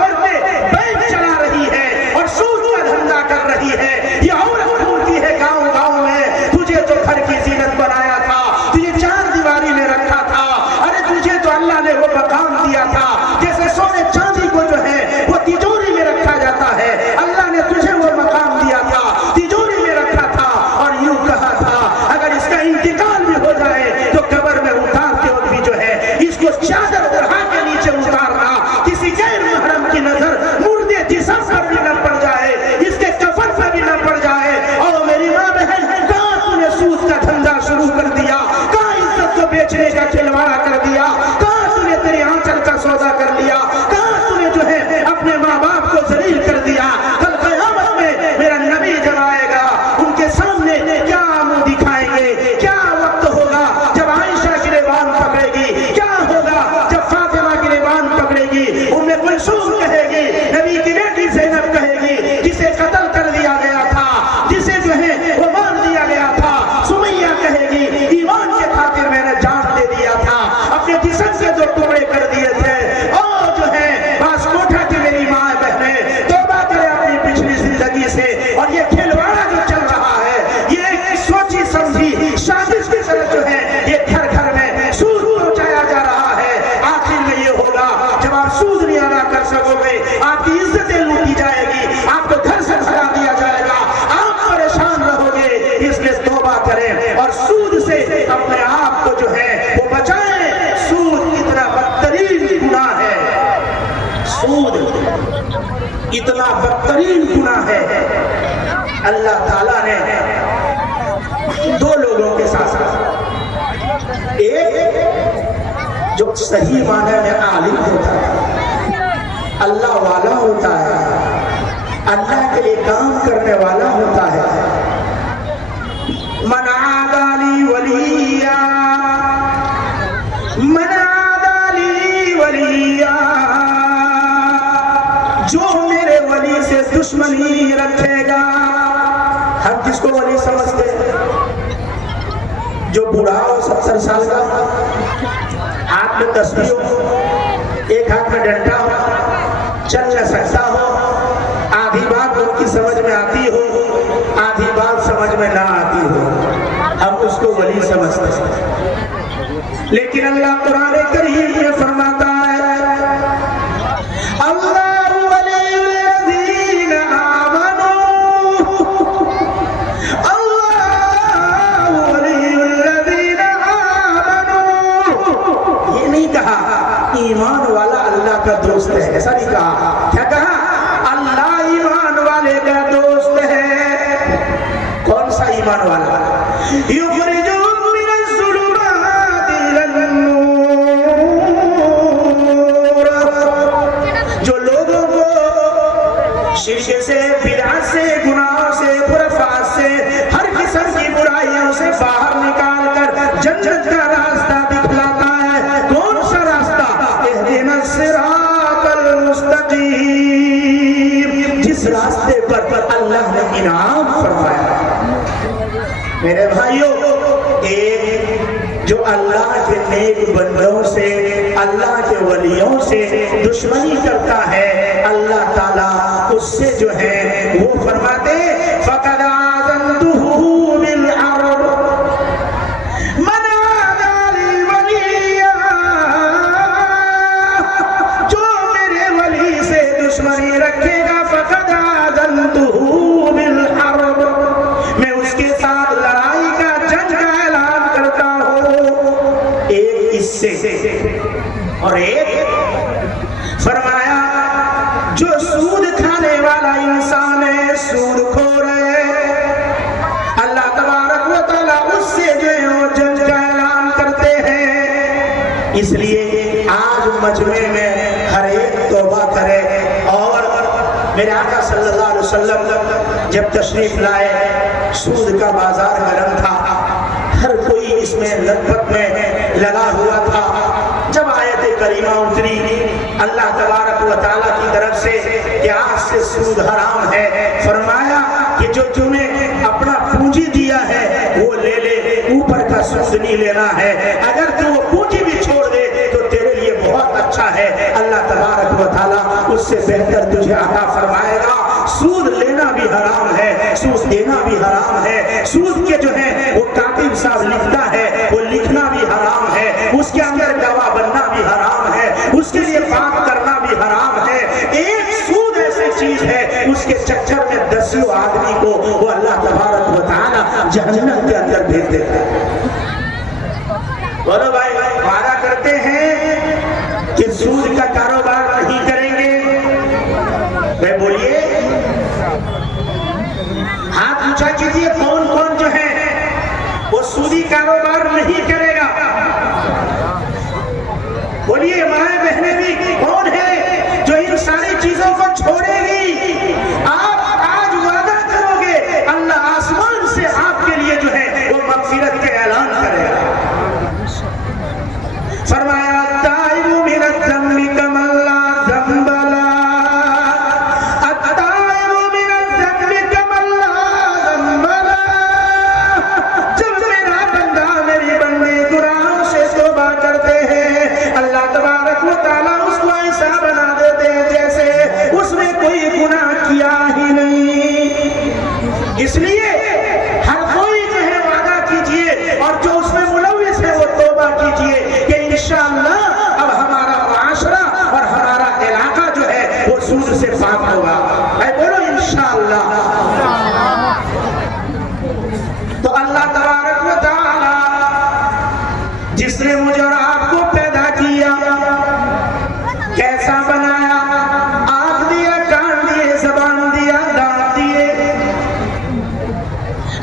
بینک چلا رہی ہے اور سود کا دھندا کر رہی ہے، یہ عورت ڈھونڈتی ہے گاؤں گاؤں میں، تجھے تو گھر کی زینت بنایا تھا، تجھے چار دیواری میں رکھا تھا، ارے تجھے تو اللہ نے وہ مقام دیا تھا، جیسے سونے چاندی کو جو ہے وہ تجوری میں رکھا جاتا ہے، اللہ نے تجھے وہ مقام دیا تھا، تجوری میں رکھا تھا، اور یوں کہا تھا اگر اس کا انتقال بھی ہو جائے تو قبر میں اتارتے وقت بھی جو ہے اس کو چادر درہا کے نیچے اتارنا، کسی غیر محرم کی نظر مردے جسم پر بھی نہ پڑ جائے، اس کے کفن پر بھی نہ پڑ جائے۔ اور میری ماں بہن، کہاں تو نے سود کا دھندا شروع کر دیا، کہاں عزت کو بیچنے کا کھلواڑا کر دیا، کہاں تو نے تیرے آنچل کا سودا کر لیا، کہاں تو نے جو ہے اپنے ماں باپ کو ذلیل کر دیا۔ کل قیامت میں میرا نبی جب آئے گا، ان کے سامنے کیا منہ دکھائیں گے، کیا وقت ہوگا جب عائشہ گریبان پکڑے گی، کیا ہوگا جب فاطمہ گریبان پکڑے گی، ام کلثوم کہے گی، نبی کی بیٹی زینب کہے گی، جسے قتل کر دیا گیا تھا، جسے جو ہے وہ مار دیا گیا تھا، سمیہ کہے گی ایمان کے خاطر میں نے جان دے دیا تھا، اپنے جسم سے 2 ٹکڑے کر دیے تھے۔ اور جو ہے باس کوٹھا کی میری ماں بہنیں، توبہ کرے اپنی پچھلی زندگی سے، اور یہ کھلواڑا جو چل رہا ہے، یہ ایک سوچی سمجھی سازش کی طرح جو ہے یہ گھر گھر میں سود پہنچایا جا رہا ہے۔ آخر میں یہ ہوگا جب آپ سود نہیں ادا کر سکو گے، آپ کی عزتیں لوٹی جائے گی، آپ کو گھر سے بھگا دیا جائے گا، آپ پریشان رہو گے۔ اس لیے توبہ کریں اور سود سے اپنے آپ کو جو ہے وہ بچائیں۔ سود اتنا بدترین گناہ ہے، سود اتنا بدترین گناہ ہے۔ اللہ تعالیٰ نے 2 لوگوں کے ساتھ، ایک جو صحیح معنی میں عالم ہوتا ہے، اللہ والا ہوتا ہے، اللہ کے لیے کام کرنے والا ہوتا ہے، من عادى لي وليا، من عادى لي وليا، جو میرے ولی سے دشمنی رکھے گا۔ ہم کس کو ولی سمجھتے ہیں؟ جو بوڑھا ہو 70 سال کا، ہاتھ میں تسبیح ہو، ایک ہاتھ میں ڈنڈا ہو، چل نہ سکتا ہو، آدھی بات ان کی سمجھ میں آتی ہو، آدھی بات سمجھ میں نہ آتی ہو، ہم اس کو ولی سمجھتے ہیں۔ لیکن اللہ قرآن کریم میں فرماتا ہے اللہ ولی الذین آمنوا، اللہ ولی الذین آمنوا۔ یہ نہیں کہا ایمان والا اللہ کا دوست ہے، ایسا نہیں کہا۔ کیا کہا؟ اللہ ایمان والے کا دوست ہے۔ کون سا ایمان والا؟ یخرجہم من الظلمات الی النور، جو لوگوں کو شرک سے، بدعت سے، گناہوں سے، خرافات سے، ہر قسم کی برائیوں سے باہر نکال کر جنت کا راستہ دکھلاتا ہے۔ کون سا راستہ؟ اہدنا الصراط المستقیم، جس راستے پر اللہ نے انعام فرمایا۔ میرے بھائیوں، ایک جو اللہ کے نیک بندوں سے، اللہ کے ولیوں سے دشمنی کرتا ہے، اللہ تعالیٰ اس سے جو ہے وہ فرماتے فَقَدْ آذَنْتُهُ بِالْحَرْبِ مَنْ عَادَى لِي وَلِيًّا، جو میرے ولی سے دشمنی رکھے گا فَقَدْ آذَنْتُهُ بِالْحَرْبِ، میں اس کے ساتھ لڑائی کا، جنگ کا اعلان کرتا ہوں۔ ایک اس سے اور ایک فرمایا جو سود کھانے والا انسان ہے، سود خور ہے، اللہ تبارک و تعالیٰ اس سے جو ہے وہ جنگ کا اعلان کرتے ہیں۔ اس لیے آج مجمع میں ہر ایک توبہ کرے اور میرے آقا صلی اللہ علیہ وسلم جب تشریف لائے، سود کا بازار گرم تھا، ہر کوئی اس میں لذت میں لگا ہوا تھا۔ جب آیت کریمہ اتری اللہ تبارک و تعالیٰ کی طرف سے کہ آج سے سود حرام ہے، فرمایا کہ جو تمہیں اپنا پونجی دیا ہے وہ لے لے، اوپر کا سود نہیں لینا ہے، اگر تو وہ پونجی بھی چھوڑ دے تو تیرے لیے بہت اچھا ہے، اللہ تبارک و تعالیٰ اس سے بہتر تجھے عطا فرمائے گا۔ سود لینا بھی حرام ہے، سود دینا بھی حرام ہے، سود کے جو ہے وہ کاتب صاحب لکھتا ہے وہ لکھنا بھی حرام ہے، اس کے اندر گواہ بننا بھی حرام ہے، اس کے لیے بات کرنا بھی حرام ہے۔ ایک سود ایسی چیز ہے اس کے چکر میں دسیوں آدمی کو وہ اللہ تبارک و تعالی جہنم کے اندر بھیج دیتا ہے۔ بولو بھائی، وعدہ کرتے ہیں کہ سود کا کاروبار نہیں کریں گے؟ میں بولیے، ہاتھ اونچا کیجیے، کون کون جو ہے وہ سودی کاروبار نہیں کرے گا؟ بولیے، مائیں بہنیں بھی کون ہے جو ان ساری چیزوں کو چھوڑے گی؟ آپ آج وعدہ کرو گے، اللہ آسمان سے آپ کے لیے جو ہے وہ مغفرت کے اعلان کرے گا۔ فرمایا التائب من الذنب کمن لا ذنب له، التائب من الذنب کمن لا ذنب له۔ جب میرا بندہ میری بندی گناہوں سے توبہ کرتے ہیں، اللہ تبارک و تعالیٰ اس کو ایسا بنا دیتے ہیں جیسے اس نے کوئی گناہ کیا ہی نہیں۔ اس لیے ہر کوئی جو ہے وعدہ کیجئے اور جو اس میں ملوث ہے وہ توبہ کیجئے کہ انشاءاللہ اب ہمارا معاشرہ اور ہمارا علاقہ جو ہے وہ سود سے پاک ہوگا۔ اے بولو انشاءاللہ۔ تو اللہ تبارک و تعالی جس نے مجھے اور آپ کو پیدا کیا، کیسا بنایا؟ آنکھ دیا، کان دیے، زبان دیا، دانت دیے۔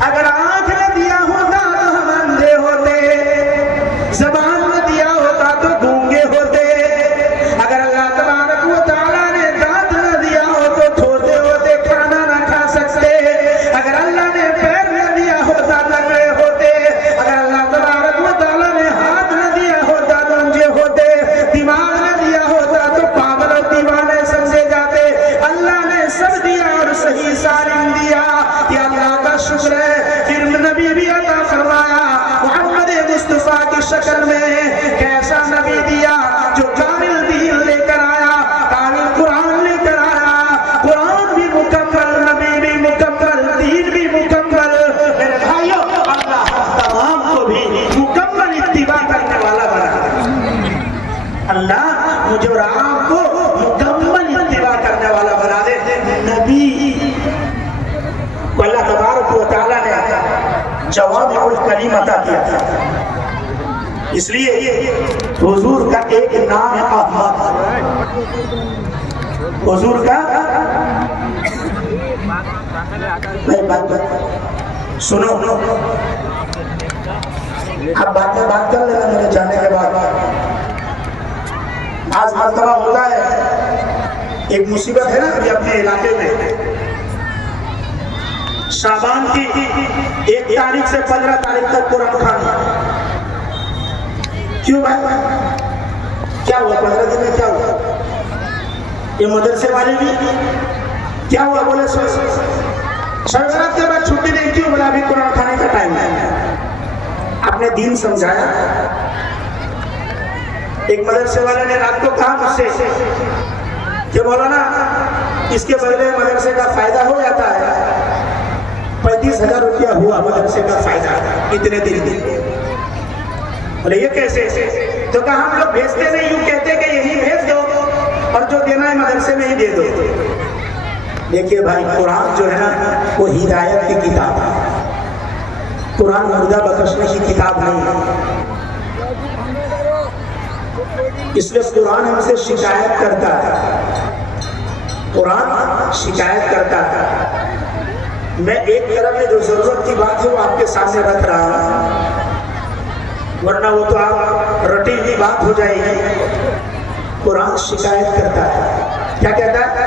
اگر آنکھ نہ دیا ہوتا تو ہم اندھے ہوتے، زبان نہ دیا ہوتا تو گونگے ہوتے، اگر اللہ تبارک و تعالیٰ نے دانت نہ دیا ہو تو تھوڑے ہوتے، کھانا نہ کھا سکتے، اگر اللہ نے پیر نہ دیا ہوتا لنگڑے ہوتے، اگر اللہ تبارک و تعالیٰ نے ہاتھ نہ دیا ہوتا تو انجے ہوتے، دماغ نہ دیا ہوتا تو پاگل اور دیوانے سمجھے جاتے۔ اللہ نے سب دیا اور صحیح سالم دیا، یہ اللہ کا شکر ہے۔ پھر نبی بھی عطا فرمایا محمد مصطفیٰ کی شکل میں، کیسا نبی دیا جو کامل دین لے کر آیا، کامل قرآن لے کر آیا، قرآن بھی مکمل، نبی بھی مکمل، دین بھی مکمل۔ میرے بھائیوں، اللہ تمام کو بھی مکمل اتباع کرنے والا بنا۔ اللہ مجھے اور آپ کو مکمل اتباع کرنے والا بنا دے۔ نبی کو اللہ تبارک و تعالیٰ نے جوامع الکلم عطا کیا تھا، اس لیے حضور کا ایک نام احمد۔ حضور کا سنو، اب بات کر لینا میرے جانے کے بعد۔ آج مرتبہ ہوتا ہے، ایک مصیبت ہے نا ابھی اپنے علاقے میں، شعبان کی 1 تاریخ سے 15 تاریخ تک قرآن خوانی۔ کیوں بھائی؟ کیا ہوا 15 دن میں؟ کیا ہوا؟ یہ مدرسے والے بھی کیا ہوا بولے؟ شرط کے بعد چھٹی نہیں کیوں؟ بولا ابھی قرآن کھانے کا ٹائم ہے۔ آپ نے دین سمجھایا۔ ایک مدرسے والے نے رات کو کہا مجھ سے کہ مولانا اس کے بدلے مدرسے کا فائدہ ہو جاتا ہے، 35,000 روپیہ ہوا مدرسے کا فائدہ اتنے دن میں۔ بولے یہ کیسے؟ تو کہا ہم لوگ بھیجتے نہیں، یوں کہتے کہ یہی بھیج دو اور جو دینا ہے مدرسے میں ہی دے دو۔ دیکھیے بھائی، قرآن جو ہے نا وہ ہدایت کی کتاب ہے، قرآن مردہ بخشنے کی کتاب نہیں ہے۔ اس لیے قرآن ہم سے شکایت کرتا ہے، قرآن شکایت کرتا ہے۔ میں ایک طرف میں جو ضرورت کی بات ہے وہ آپ کے سامنے رکھ رہا ہوں، ورنہ وہ تو آپ رٹی ہوئی بات ہو جائے گی۔ قرآن شکایت کرتا ہے، کیا کہتا ہے؟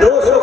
200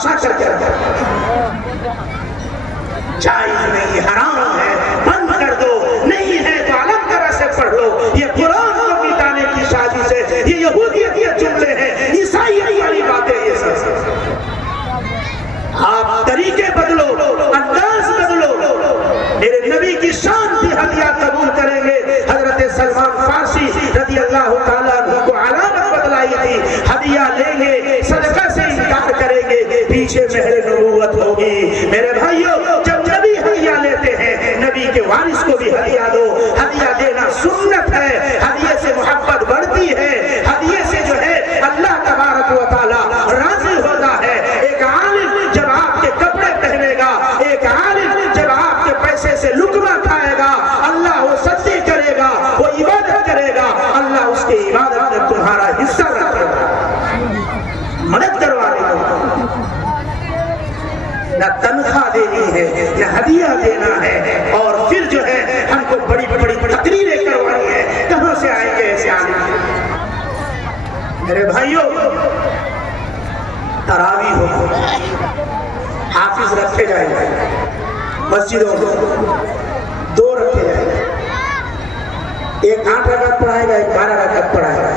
تماشا کر کے رکھا، جائز نہیں، حرام ہے، بند کر دو، نہیں ہے تو الگ طرح سے پڑھ لو۔ یہ قرآن کو مٹانے کی سازش ہے، یہ یہودیت کے جملے ہیں، عیسائیت والی باتیں یہ سب۔ آپ طریقے بدلو، انداز بدلو، میرے نبی کی شان کی ہدیہ قبول کریں گے۔ حضرت سلمان فارسی رضی اللہ تعالیٰ عنہ کو علامت بتلائی تھی، ہدیہ لیں گے، صدقہ سے انکار کریں گے، پیچھے مہر نبوت ہوگی۔ میرے بھائیوں، جب نبی ہدیہ لیتے ہیں، نبی کے وارث کو بھی ہدیہ دو۔ ہدیہ دینا سنت ہے، ہدیے سے محبت بڑھتی ہے، ہدیے سے جو ہے اللہ تبارک و تعالیٰ راضی ہوتا ہے۔ ایک عالم جب آپ کے کپڑے پہنے گا، ایک عالم جب آپ کے پیسے سے لقمہ کھائے گا، اللہ وہ صدقے کرے گا، وہ عبادت کرے گا، اللہ اس کی عبادت میں تمہارا حصہ رکھے گا، مدد کروانے گا۔ نہ تنخواہ دینی ہے، نہ ہدیہ دینا ہے، اور پھر جو ہے ہم کو بڑی بڑی تقریریں کروانی ہے۔ کہاں سے آئیں گے ایسے عالم؟ میرے بھائیوں، تراویح ہو، حافظ رکھے جائیں گے، مسجدوں میں 2 رکھے جائیں گے، ایک 8 رکعت پڑھائے گا، ایک 12 رکعت پڑھائے گا،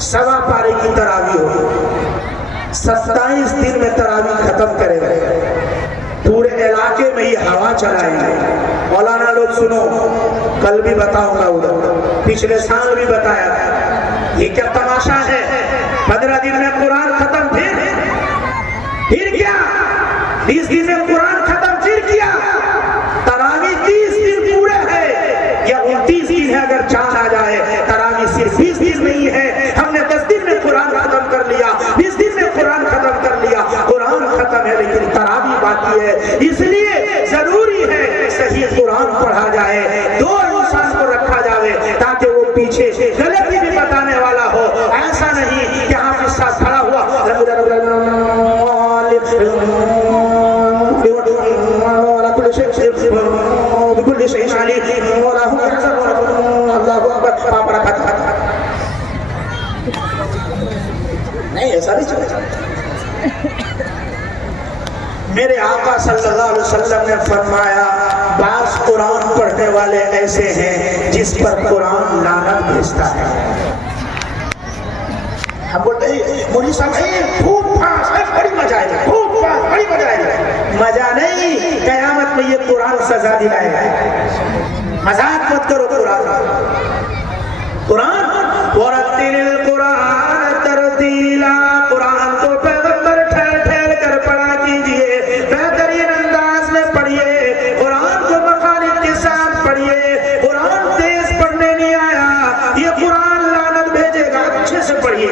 1.25 پارے کی تراویح ہوگی، 27 دن میں تراویح ختم کرے گا، پورے علاقے میں یہ ہوا چلائیں گے۔ مولانا لوگ سنو، کل بھی بتاؤں گا، ادھر پچھلے سال بھی بتایا تھا، یہ کیا تماشا ہے؟ 15 دن میں قرآن ختم، پھر کیا 20 دن میں قرآن ختم، پھر کیا تراویح 30 دن پورے ہے یا 29 دن ہے؟ اگر چاند آ جائے، تراویح صرف 20 دن نہیں ہے، ہم نے 10 دن میں قرآن ختم کر لیا، 20 دن میں قرآن ختم کر لیا، قرآن ختم ہے لیکن تراویح باقی ہے۔ اس لیے ضروری ہے کہ صحیح قرآن پڑھا جائے، 2 انسان کو رکھا جائے تاکہ وہ پیچھے غلطی بھی بتانے والا ہو۔ ایسا نہیں کہ حافظ صاحب کھڑا ہوا نہیں، ایسا نہیں چلے۔ میرے آقا صلی اللہ علیہ وسلم نے فرمایا، بعض قرآن پڑھنے والے ایسے ہیں جس پر قرآن لعنت بھیجتا ہے۔ ہم بولتے ہیں مولوی صاحب خوب پھانس، بڑی مزہ آئے گا، خوب پھانس، بڑی مزہ آئے گا۔ مزہ نہیں، قیامت میں یہ قرآن سزا دلائے گا۔ مذاق مت کرو قرآن۔ وَرَتِّلِ الْقُرْآنَ تَرْتِيلًا، قرآن کو پیغمبر ٹھہر ٹھہر کر پڑھا کیجئے، بہترین انداز میں پڑھیے، قرآن کو مخارج کے ساتھ پڑھیے۔ قرآن تیز پڑھنے نہیں آیا، یہ قرآن لعنت بھیجے گا، اچھے سے پڑھیے۔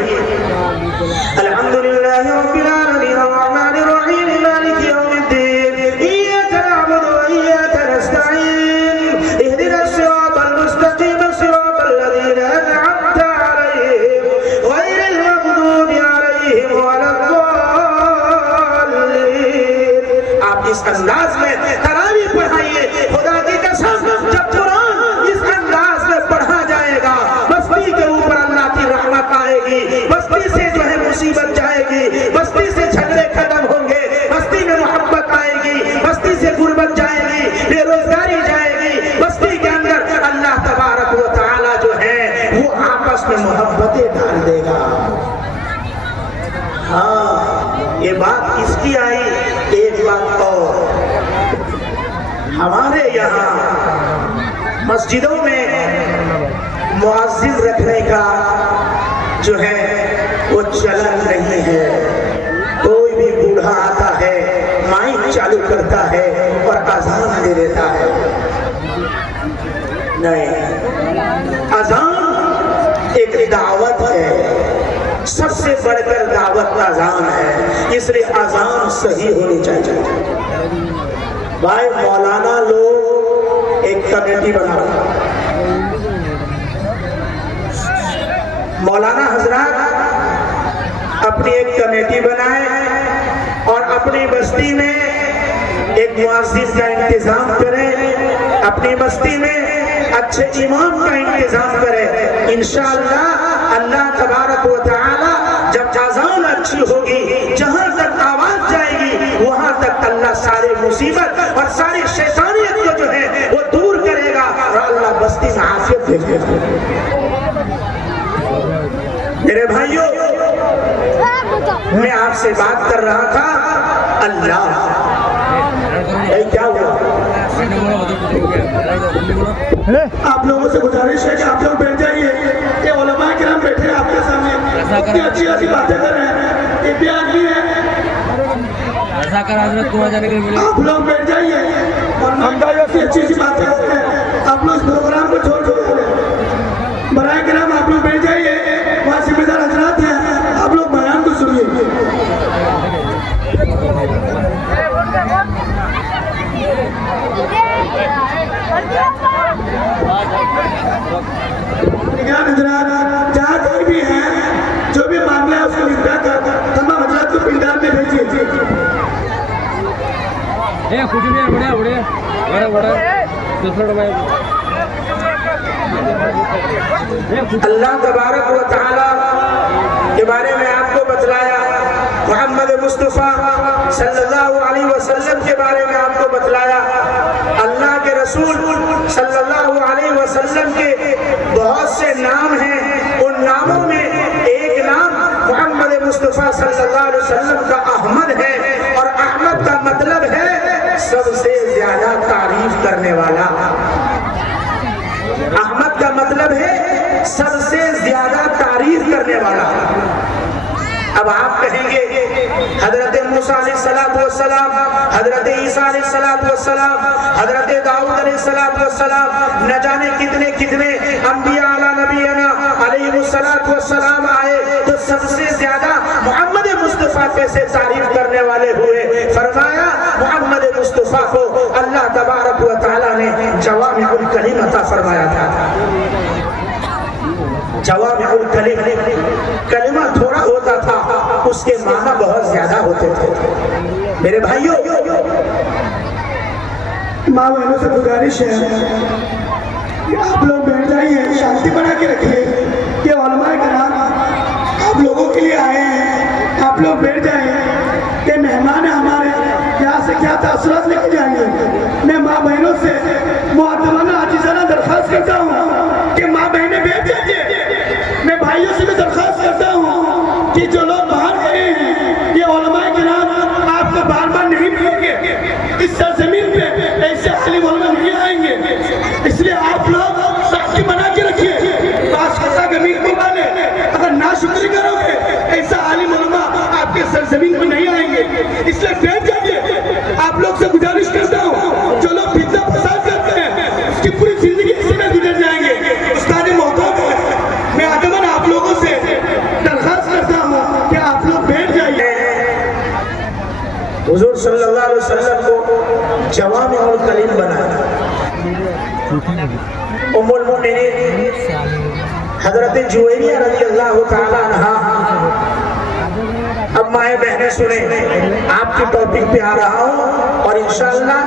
الحمدللہ رب العالمین الرحمن الرحیم مالک یوم الدین، ایاک نعبد و ایاک نستعین، اہدنا الصراط المستقیم صراط الذین انعمت علیہم غیر المغضوب علیہم ولا الضالین۔ آپ اس انداز میں تراویح پڑھائیے، خدا کی قسم جب قرآن اس انداز میں پڑھا جائے گا، بستی کے اوپر اللہ کی رحمت آئے گی، بستی سے جو ہے مصیبت جائے گی، بستی سے جھگڑے ختم ہوں گے، بستی میں محبت آئے گی، بستی سے غربت جائے گی، بے روزگاری جائے گی، بستی کے اندر اللہ تبارک و تعالی جو ہے وہ آپس میں محبتیں ڈال دے گا۔ ہاں، یہ بات اس کی آئی۔ ایک بات اور، ہمارے یہاں مسجدوں میں مؤذن رکھنے کا جو ہے وہ چلن نہیں ہے۔ کوئی بھی بوڑھا آتا ہے، مائک چالو کرتا ہے اور اذان دے دیتا ہے۔ نہیں، اذان ایک دعوت ہے، سب سے بڑھ کر دعوت اذان ہے، اس لیے اذان صحیح ہونی چاہیے۔ بھائی مولانا لوگ ایک کمیٹی بناؤ، مولانا حضرات اپنی ایک کمیٹی بنائیں اور اپنی بستی میں ایک مؤذن کا انتظام کریں، اپنی بستی میں اچھے امام کا انتظام کریں۔ انشاءاللہ اللہ تبارک و تعالی جب اذان اچھی ہوگی، جہاں تک آواز اور ساری شیطانیت کو جو ہے وہ دور کرے گا اور اللہ بستی میں عافیت دے گا۔ میرے بھائیوں، میں آپ سے بات کر رہا تھا اللہ، کیا ہوا؟ آپ لوگوں سے گزارش ہے کہ آپ لوگ بیٹھ جائیے کہ علماء کرام بیٹھے آپ کے سامنے اتنی اچھی اچھی باتیں کر رہے ہیں، یہ بھی آدمی ہے، آپ لوگ بیٹھ جائیے اور اتنی اچھی اچھی باتیں کرتے ہیں، آپ لوگ اس پروگرام کو چھوڑ چھوڑ برائے کرام آپ لوگ بیٹھ جائیے، وہاں ذمہ دار حضرات ہیں، آپ لوگ بیان کو سنیے۔ جہاں کوئی بھی ہے جو بھی معاملہ ہے اس کو نپٹا کر تمام حضرات کو پنڈال میں بھیجیے۔ اللہ تبارک و تعالی کے بارے میں آپ کو بتلایا، محمد مصطفیٰ صلی اللہ علیہ وسلم کے بارے میں آپ کو بتلایا، اللہ کے رسول صلی اللہ علیہ وسلم کے بہت سے نام ہیں، ان ناموں میں ایک نام محمد مصطفیٰ صلی اللہ علیہ وسلم کا احمد ہے، اور احمد کا مطلب ہے سب سے زیادہ تعریف کرنے والا۔ احمد کا مطلب ہے سب سے زیادہ تعریف کرنے والا۔ اب آپ کہیں گے حضرت موسیٰ علیہ السلام، حضرت عیسیٰ علیہ السلام، حضرت داؤد علیہ السلام، نہ جانے کتنے کتنے انبیاء علی نبینا علیہ السلام آئے، تو سب سے زیادہ محمد مصطفیٰ کیسے تعریف کرنے والے ہوئے؟ فرمایا محمد مصطفیٰ کو اللہ تبارک و تعالیٰ نے جوامع الکلم عطا فرمایا تھا۔ جوامع الکلم، کلمہ تھوڑا ہوتا تھا، اس کے معنی بہت زیادہ ہوتے تھے۔ میرے بھائیوں، ماں بہنوں سے گزارش ہے کہ آپ لوگ بیٹھ جائیے، شانتی بنا کے رکھیے، کہ علماء کرام آپ لوگوں کے لیے آئے ہیں، آپ لوگ بیٹھ جائیں کہ مہمان ہیں ہمارے، یہاں سے کیا تاثرات لے کے جائیں گے۔ میں ماں بہنوں سے معتمانہ عاجزانہ درخواست کرتا ہوں کہ ماں بہنیں بیٹھ جائیے۔ میں بھائیوں سے بھی درخواست کرتا ہوں کہ جو لوگ باہر گئے ہیں، یہ علماء کرام آپ کو بار بار نہیں ملیں گے، اس سرزمین پہ ایسے عالم علماء نہیں آئیں گے، اس لیے آپ لوگ سختی بنا کے رکھیے، باس خطا گمین کو مانے، اگر ناشکری کرو گے ایسا عالم علماء آپ کے سرزمین پہ نہیں آئیں گے، اس لیے بیٹھ جائیے۔ آپ لوگ سے گزارش کرتا ہوں جو لوگ فتنہ فساد کرتے ہیں اس کی پوری زندگی اسی میں گزر جائیں گے۔ استاد محترم، میں عدمن آپ لوگوں سے درخواست کرتا ہوں کہ آپ لوگ بیٹھ جائیے۔ حضور صلی اللہ علیہ وسلم کو جوامع الکلم بنایا۔ ام المؤمنین حضرت جویریہ رضی اللہ تعالیٰ عنہ، اب مائیں بہنیں سنیں، آپ کی ٹاپک پہ آ رہا ہوں، اور انشاءاللہ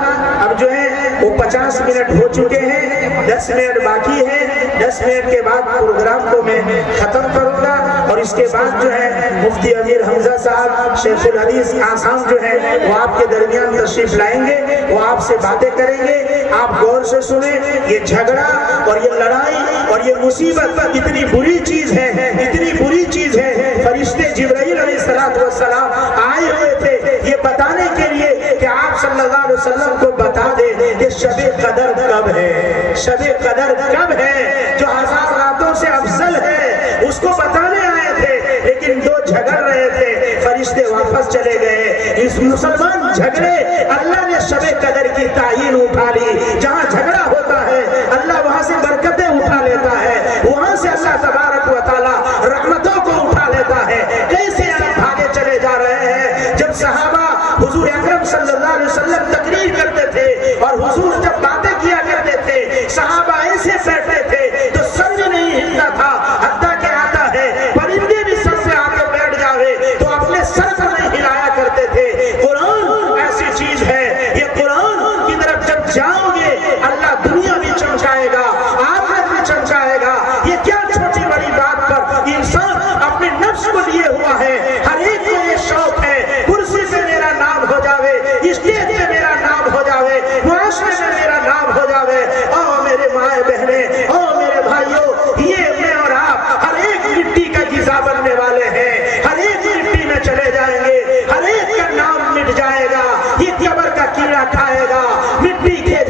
اب جو ہے وہ 50 منٹ ہو چکے ہیں، 10 منٹ باقی ہے، 10 منٹ کے بعد پروگرام کو میں ختم کروں گا، اور اس کے بعد جو ہے مفتی امیر حمزہ صاحب شیخ الحدیث آسام جو ہے وہ آپ کے درمیان تشریف لائیں گے، وہ آپ سے باتیں کریں گے۔ آپ غور سے سنیں، یہ جھگڑا اور یہ لڑائی اور یہ مصیبت اتنی بری چیز ہے، اتنی بری چیز ہے۔ فرشتے جبرائیل علیہ السلام آئے ہوئے تھے یہ بتانے کے لیے کہ آپ صلی اللہ علیہ وسلم کو بتا دیں کہ شب قدر کب ہے، شب قدر کب ہے جو 1000 راتوں سے افضل ہے، اس کو بتانے آئے تھے، لیکن دو جھگڑ رہے تھے، فرشتے واپس چلے گئے۔ اس مسلمان جھگڑے، اللہ نے شب قدر کی تعین اٹھا لی۔ جہاں جھگڑا ہوتا ہے اللہ وہاں سے برکتیں اٹھا لیتا ہے، وہاں سے اللہ تبارک و تعالی رحمتوں کو اٹھا لیتا ہے۔ کیسے آپ بھاگے چلے جا رہے ہیں؟ جب صحابہ حضور اکرم صلی اللہ علیہ وسلم تقریر کرتے تھے اور حضور جب باتیں کیا کرتے تھے، صحابہ ایسے بیٹھتے تھے تو سر بھی نہیں ہلتا تھا، حتیٰ کہ آتا ہے پرندے بھی سر سے آ کے بیٹھ جاوے تو اپنے سر کو نہیں ہلایا کرتے تھے۔ قرآن ایسی چیز ہے، یہ قرآن کی طرف جب جاؤ گے اللہ دنیا بھی چمکائے گا، آخرت بھی چمکائے گا۔ یہ کیا چھوٹی بڑی بات پر انسان اپنے نفس کو لیے ہوا ہے؟ ہر ایک کو یہ شوق ہے کرسی پہ میرا نام ہو جاوے، اسٹیج پہ میرا نام ہو جاوے،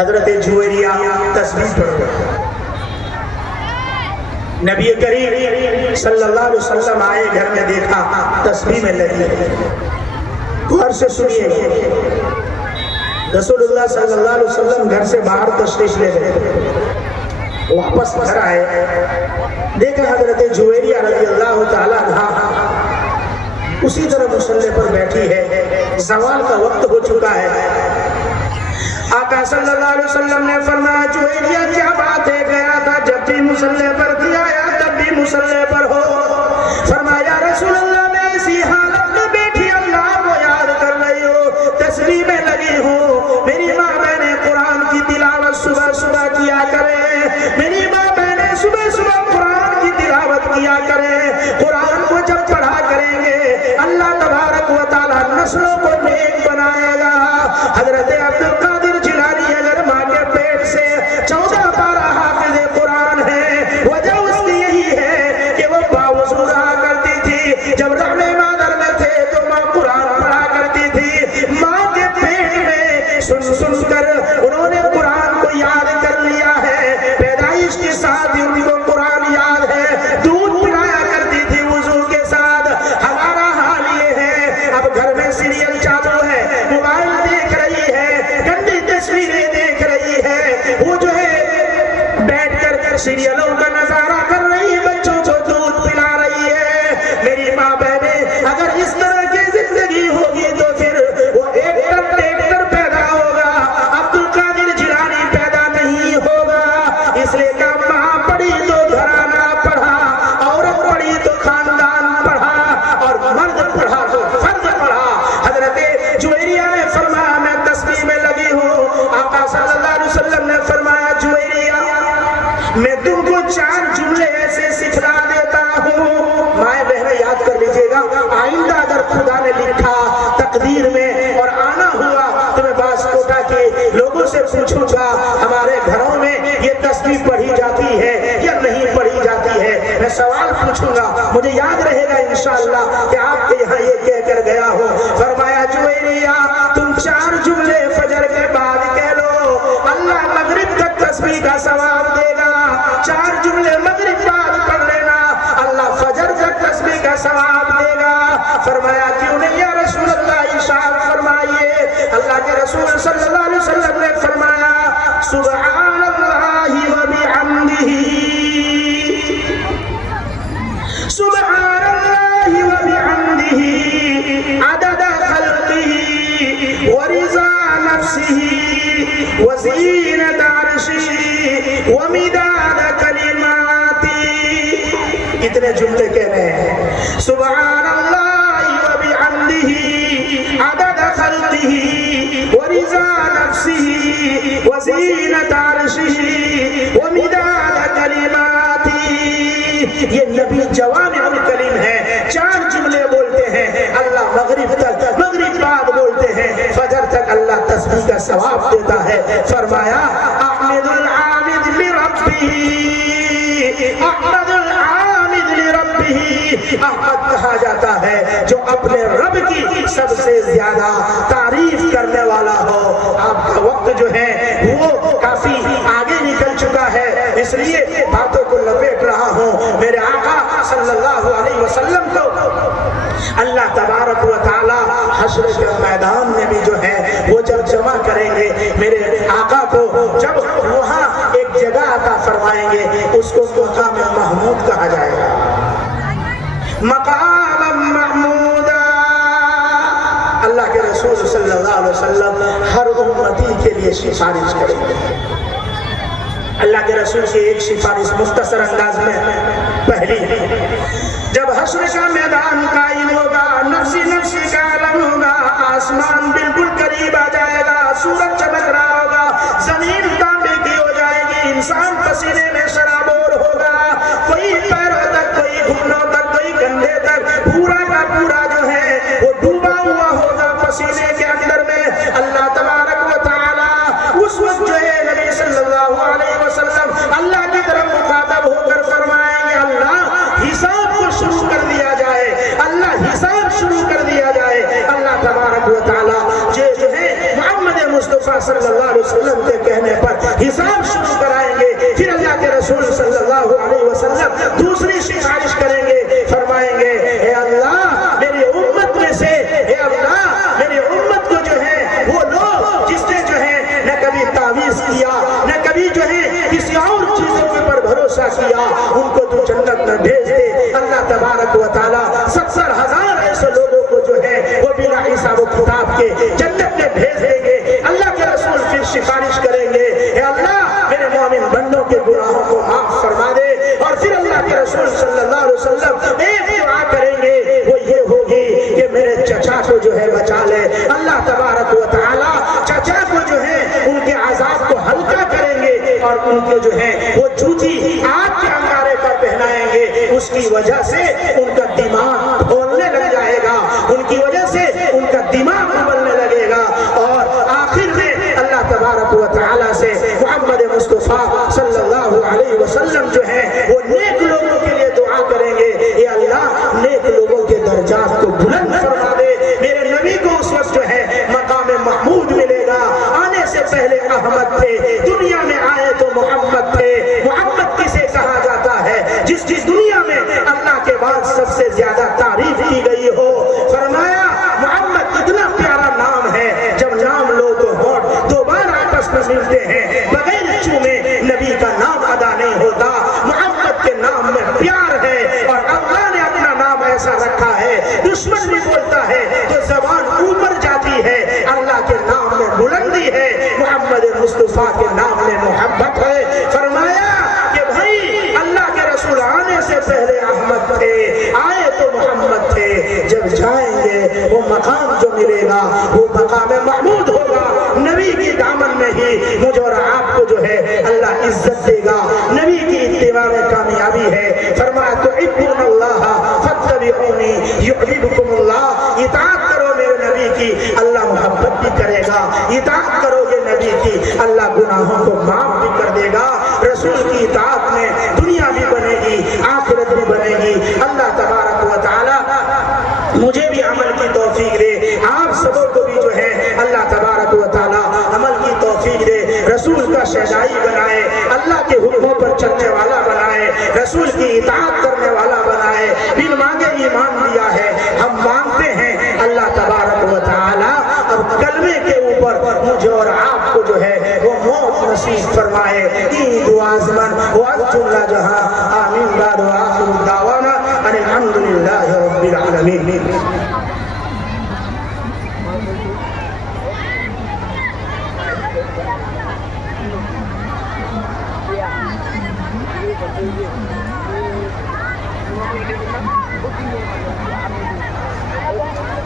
حضرت جویریہ تسبیح پڑھ رہے، نبی کریم صلی اللہ علیہ وسلم آئے، گھر میں دیکھا تسبیح میں لگی ہے۔ غور سے سنیے، رسول اللہ صلی اللہ علیہ وسلم گھر سے باہر تشریف لے گئے، واپس گھر آئے، دیکھا حضرت جویریہ رضی اللہ تعالیٰ عنہا اسی طرح مصلی پر بیٹھی ہے، زوال کا وقت ہو چکا ہے۔ آقا صلی اللہ علیہ وسلم نے فرمایا جویریہ کیا بات ہے؟ گیا تھا جب بھی مصلی پر تھی، آیا تب بھی مصلی پر ہو۔ فرمایا رسول اللہ میں اسی حالت میں بیٹھی اللہ کو یاد کر رہی ہوں، تسبیح میں لگی ہوں۔ میری ماں بہنیں قرآن کی تلاوت صبح صبح کیا کرے، میری ماں بہنیں صبح صبح قرآن کی تلاوت کیا کرے۔ قرآن کو جب پڑھا کریں گے اللہ تبارک و تعالیٰ نسلوں کو نیک بنائے گا۔ حضرت عبد القادر جیلانی اگر ماں کے پیٹ سے 14 پارہ حافظ قرآن ہے، وجہ اس کی یہی ہے کہ وہ باوضو رہا کرتی تھی، جب رحم مادر میں تھے تو ماں قرآن پڑھا کرتی تھی، ماں کے پیٹ میں سن سن کر انہوں نے قرآن کو یاد کر لیا ہے، پیدائش کے ساتھ ہی ان کو قرآن یاد ہے، دودھ پلایا کرتی تھی وضو کے ساتھ۔ ہمارا حال یہ ہے اب گھر میں سیریل چالو ہے، موبائل دیکھ رہی ہے، گندی تصویریں دیکھ رہی ہے، وہ جو ہے بیٹھ کر سیریلوں کا نظارہ کر رہی ہے، بچوں کو دودھ پلا رہی ہے۔ میری ماں بہنیں اگر اس طرح کی زندگی ہوگی تو پھر وہ ایک ٹریکٹر پیدا ہوگا، عبد القادر جیلانی پیدا نہیں ہوگا۔ اس لیے کہ ماں پڑھی تو گھرانہ پڑھا، عورت پڑھی تو خاندان پڑھا، اور مرد پڑھا تو فرد پڑھا۔ حضرت جویریہ نے فرمایا میں تسبیح میں لگی ہوں۔ آقا صلی اللہ علیہ وسلم نے فرمایا جویریہ میں تم کو 4 جملے ایسے سکھلا دیتا ہوں، مائیں بہنیں یاد کر لیجئے گا، آئندہ اگر خدا نے لکھا تقدیر میں اور آنا ہوا تو میں باس کوٹا کے لوگوں سے پوچھوں گا ہمارے گھروں میں یہ تسبیح پڑھی جاتی ہے یا نہیں پڑھی جاتی ہے، میں سوال پوچھوں گا، مجھے یاد رہے گا انشاءاللہ کہ آپ کے یہاں یہ کہہ کر گیا ہوں۔ فرمایا جویریہ تم 4 جملے فجر کے بعد کہہ لو، اللہ مغرب تک تسبیح کا ثواب دے گا۔ 4 جملے مغرب بعد پڑھ لینا، اللہ فجر تک تسبیح کا ثواب دے گا۔ فرمایا کیوں نہیں یا رسول اللہ، ارشاد فرمائیے۔ اللہ کے رسول صلی اللہ علیہ وسلم نے فرمایا سبحان اللہ و بحمدہ، سبحان اللہ و بحمدہ عدد خلقہ ورضا نفسہ وزینت عرشہ ومداد کلماتہ۔ کتنے جملے کہہ رہے ہیں؟ سبحان اللہ و بحمدہ عدد خلقہ ورضا نفسہ وزینت عرشہ ومداد کلماتہ۔ یہ نبی جوامع الکلم ہے، 4 جملے بولتے ہیں، اللہ مغرب تک، مغرب بعد بولتے ہیں، فجر تک اللہ تسبیح کا ثواب دیتا ہے۔ فرمایا احمد العامد لربہ، احمد العامد لربہ، احمد کہا جاتا ہے جو اپنے رب کی سب سے زیادہ تعریف کرنے والا ہو۔ آپ کا وقت جو ہے وہ کافی آگے نکل چکا ہے، اس لیے باتوں کو لپیٹ رہا ہوں۔ میرے آقا صلی اللہ علیہ وسلم کو اللہ تبارک و تعالی حشر کے میدان میں بھی جو ہے وہ جب جمع کریں گے، میرے آقا کو جب وہاں ایک جگہ عطا فرمائیں گے، اس کو مقام محمود کہا جائے گا، مقام محمود۔ اللہ کے رسول صلی اللہ علیہ وسلم ہر امتی کے لیے سفارش کریں گے۔ اللہ کے رسول کی ایک سفارش مختصر انداز میں، پہلی جب حشر کا میدان قائم ہوگا، نفسی نفسی کا عالم ہوگا، آسمان بالکل قریب آ جائے گا، سورج چمک رہا ہوگا، زمین تانبے کی ہو جائے گی، انسان پسینے میں سرابور ہوگا، کوئی پیروں تک، کوئی گھٹنوں تک، کوئی کندھے تک، پورا کا پورا جو ہے وہ ڈوبا ہوا ہوگا پسینے کے اندر میں۔ اللہ تبارک و تعالی اس وقت جو ہے نبی صلی اللہ علیہ وسلم اللہ کی طرف مخاطب ہو کر فرمائیں گے اللہ حساب کو شروع کر دیا جائے، اللہ حساب شروع کر دیا جائے۔ اللہ تبارک و تعالی جو ہے محمد مصطفیٰ صلی اللہ علیہ وسلم کے کہنے تبارک و تعالیٰ 70,000 ایسے لوگوں کو جو ہے وہ بنا حساب و کتاب کے جنت میں بھیج دیں گے. اللہ کے رسول پھر سفارش کریں گے اے اللہ میرے مومن بندوں کے گناہوں کو معاف فرما دے. اور پھر اللہ کے رسول صلی اللہ علیہ وسلم ایک دعا کریں گے, وہ یہ ہوگی کہ میرے چچا کو جو ہے بچا لے. اللہ تبارک و تعالیٰ چچا کو جو ہے ان کے عذاب کو ہلکا کریں گے اور ان کے جو ہے وہ جوتی آگ کے انگارے کا پہنائیں گے. اس کی وجہ سے ان کا دماغ کھولنے لگ جائے گا, ان کی وجہ سے ان کا دماغ ابلنے لگے گا. اور آخر میں اللہ تبارک و تعالیٰ سے محمد مصطفیٰ صلی اللہ علیہ وسلم جو ہے وہ نیک لوگوں کے لیے دعا کریں گے, اے اللہ نیک لوگوں کے درجات کو بلند فرما دے. میرے نبی کو اس وقت جو ہے مقام محمود ملے گا. آنے سے پہلے احمد تھے, دنیا میں آئے تو محمد تھے. محمد کسے کہا جاتا ہے؟ جس دنیا میں اللہ کے بعد سب سے زیادہ تعریف کی گئی ہو. فرمایا محمد اتنا پیارا نام ہے, جب نام لو تو ہونٹ دو بار آپس میں ملتے ہیں, بغیر چومے نبی کا نام ادا نہیں ہوتا. محمد کے نام میں پیار ہے اور اللہ نے اپنا نام ایسا رکھا ہے, دشمن بھی بولتا ہے تو زبان اوپر جاتی ہے. اللہ کے نام میں بلندی ہے, محمد مصطفیٰ کے نام میں محبت ہے. فرمایا کہ بھائی اللہ کے رسول آنے سے پہلے احمد تھے, آئے تو محمد تھے. جب جائیں گے وہ مقام جو ملے گا وہ مقام محمود ہوگا. نبی کی دامن میں ہی مجھے اور آپ کو جو ہے اللہ عزت دے گا. نبی کی اتباع میں کامیابی ہے. فرمایا تحبون اللہ فاتبعونی یحببکم اللہ. اطاعت کرو میرے نبی کی, اللہ محبت بھی کرے گا. اطاعت کرو گے نبی کی, اللہ گناہوں کو معاف بھی کر دے گا. رسول کی اطاعت میں دنیا بھی بنے گی, آخرت بھی بنے گی. اللہ تبارک و تعالی مجھے بھی عمل کی توفیق دے, آپ سبوں کو بھی جو ہے اللہ تبارک و تعالی عمل کی توفیق دے. رسول کا شہدائی بنائے, اللہ کے حکموں پر چلنے والا بنائے, رسول کی اطاعت کرنے والا بنائے. بن مانگے ایمان دیا ہے, ہم مانگتے ہیں اللہ تبارک و تعالی اب کلمے کے اوپر مجھے اور آپ کو جو ہے وہ موت نصیب فرمائے. این دعا زمن وارجو اللہ جہاں آمین. بعد وآخر دعوانا ان الحمدللہ رب العالمین.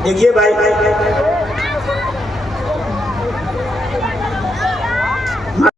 دیکھیے بھائی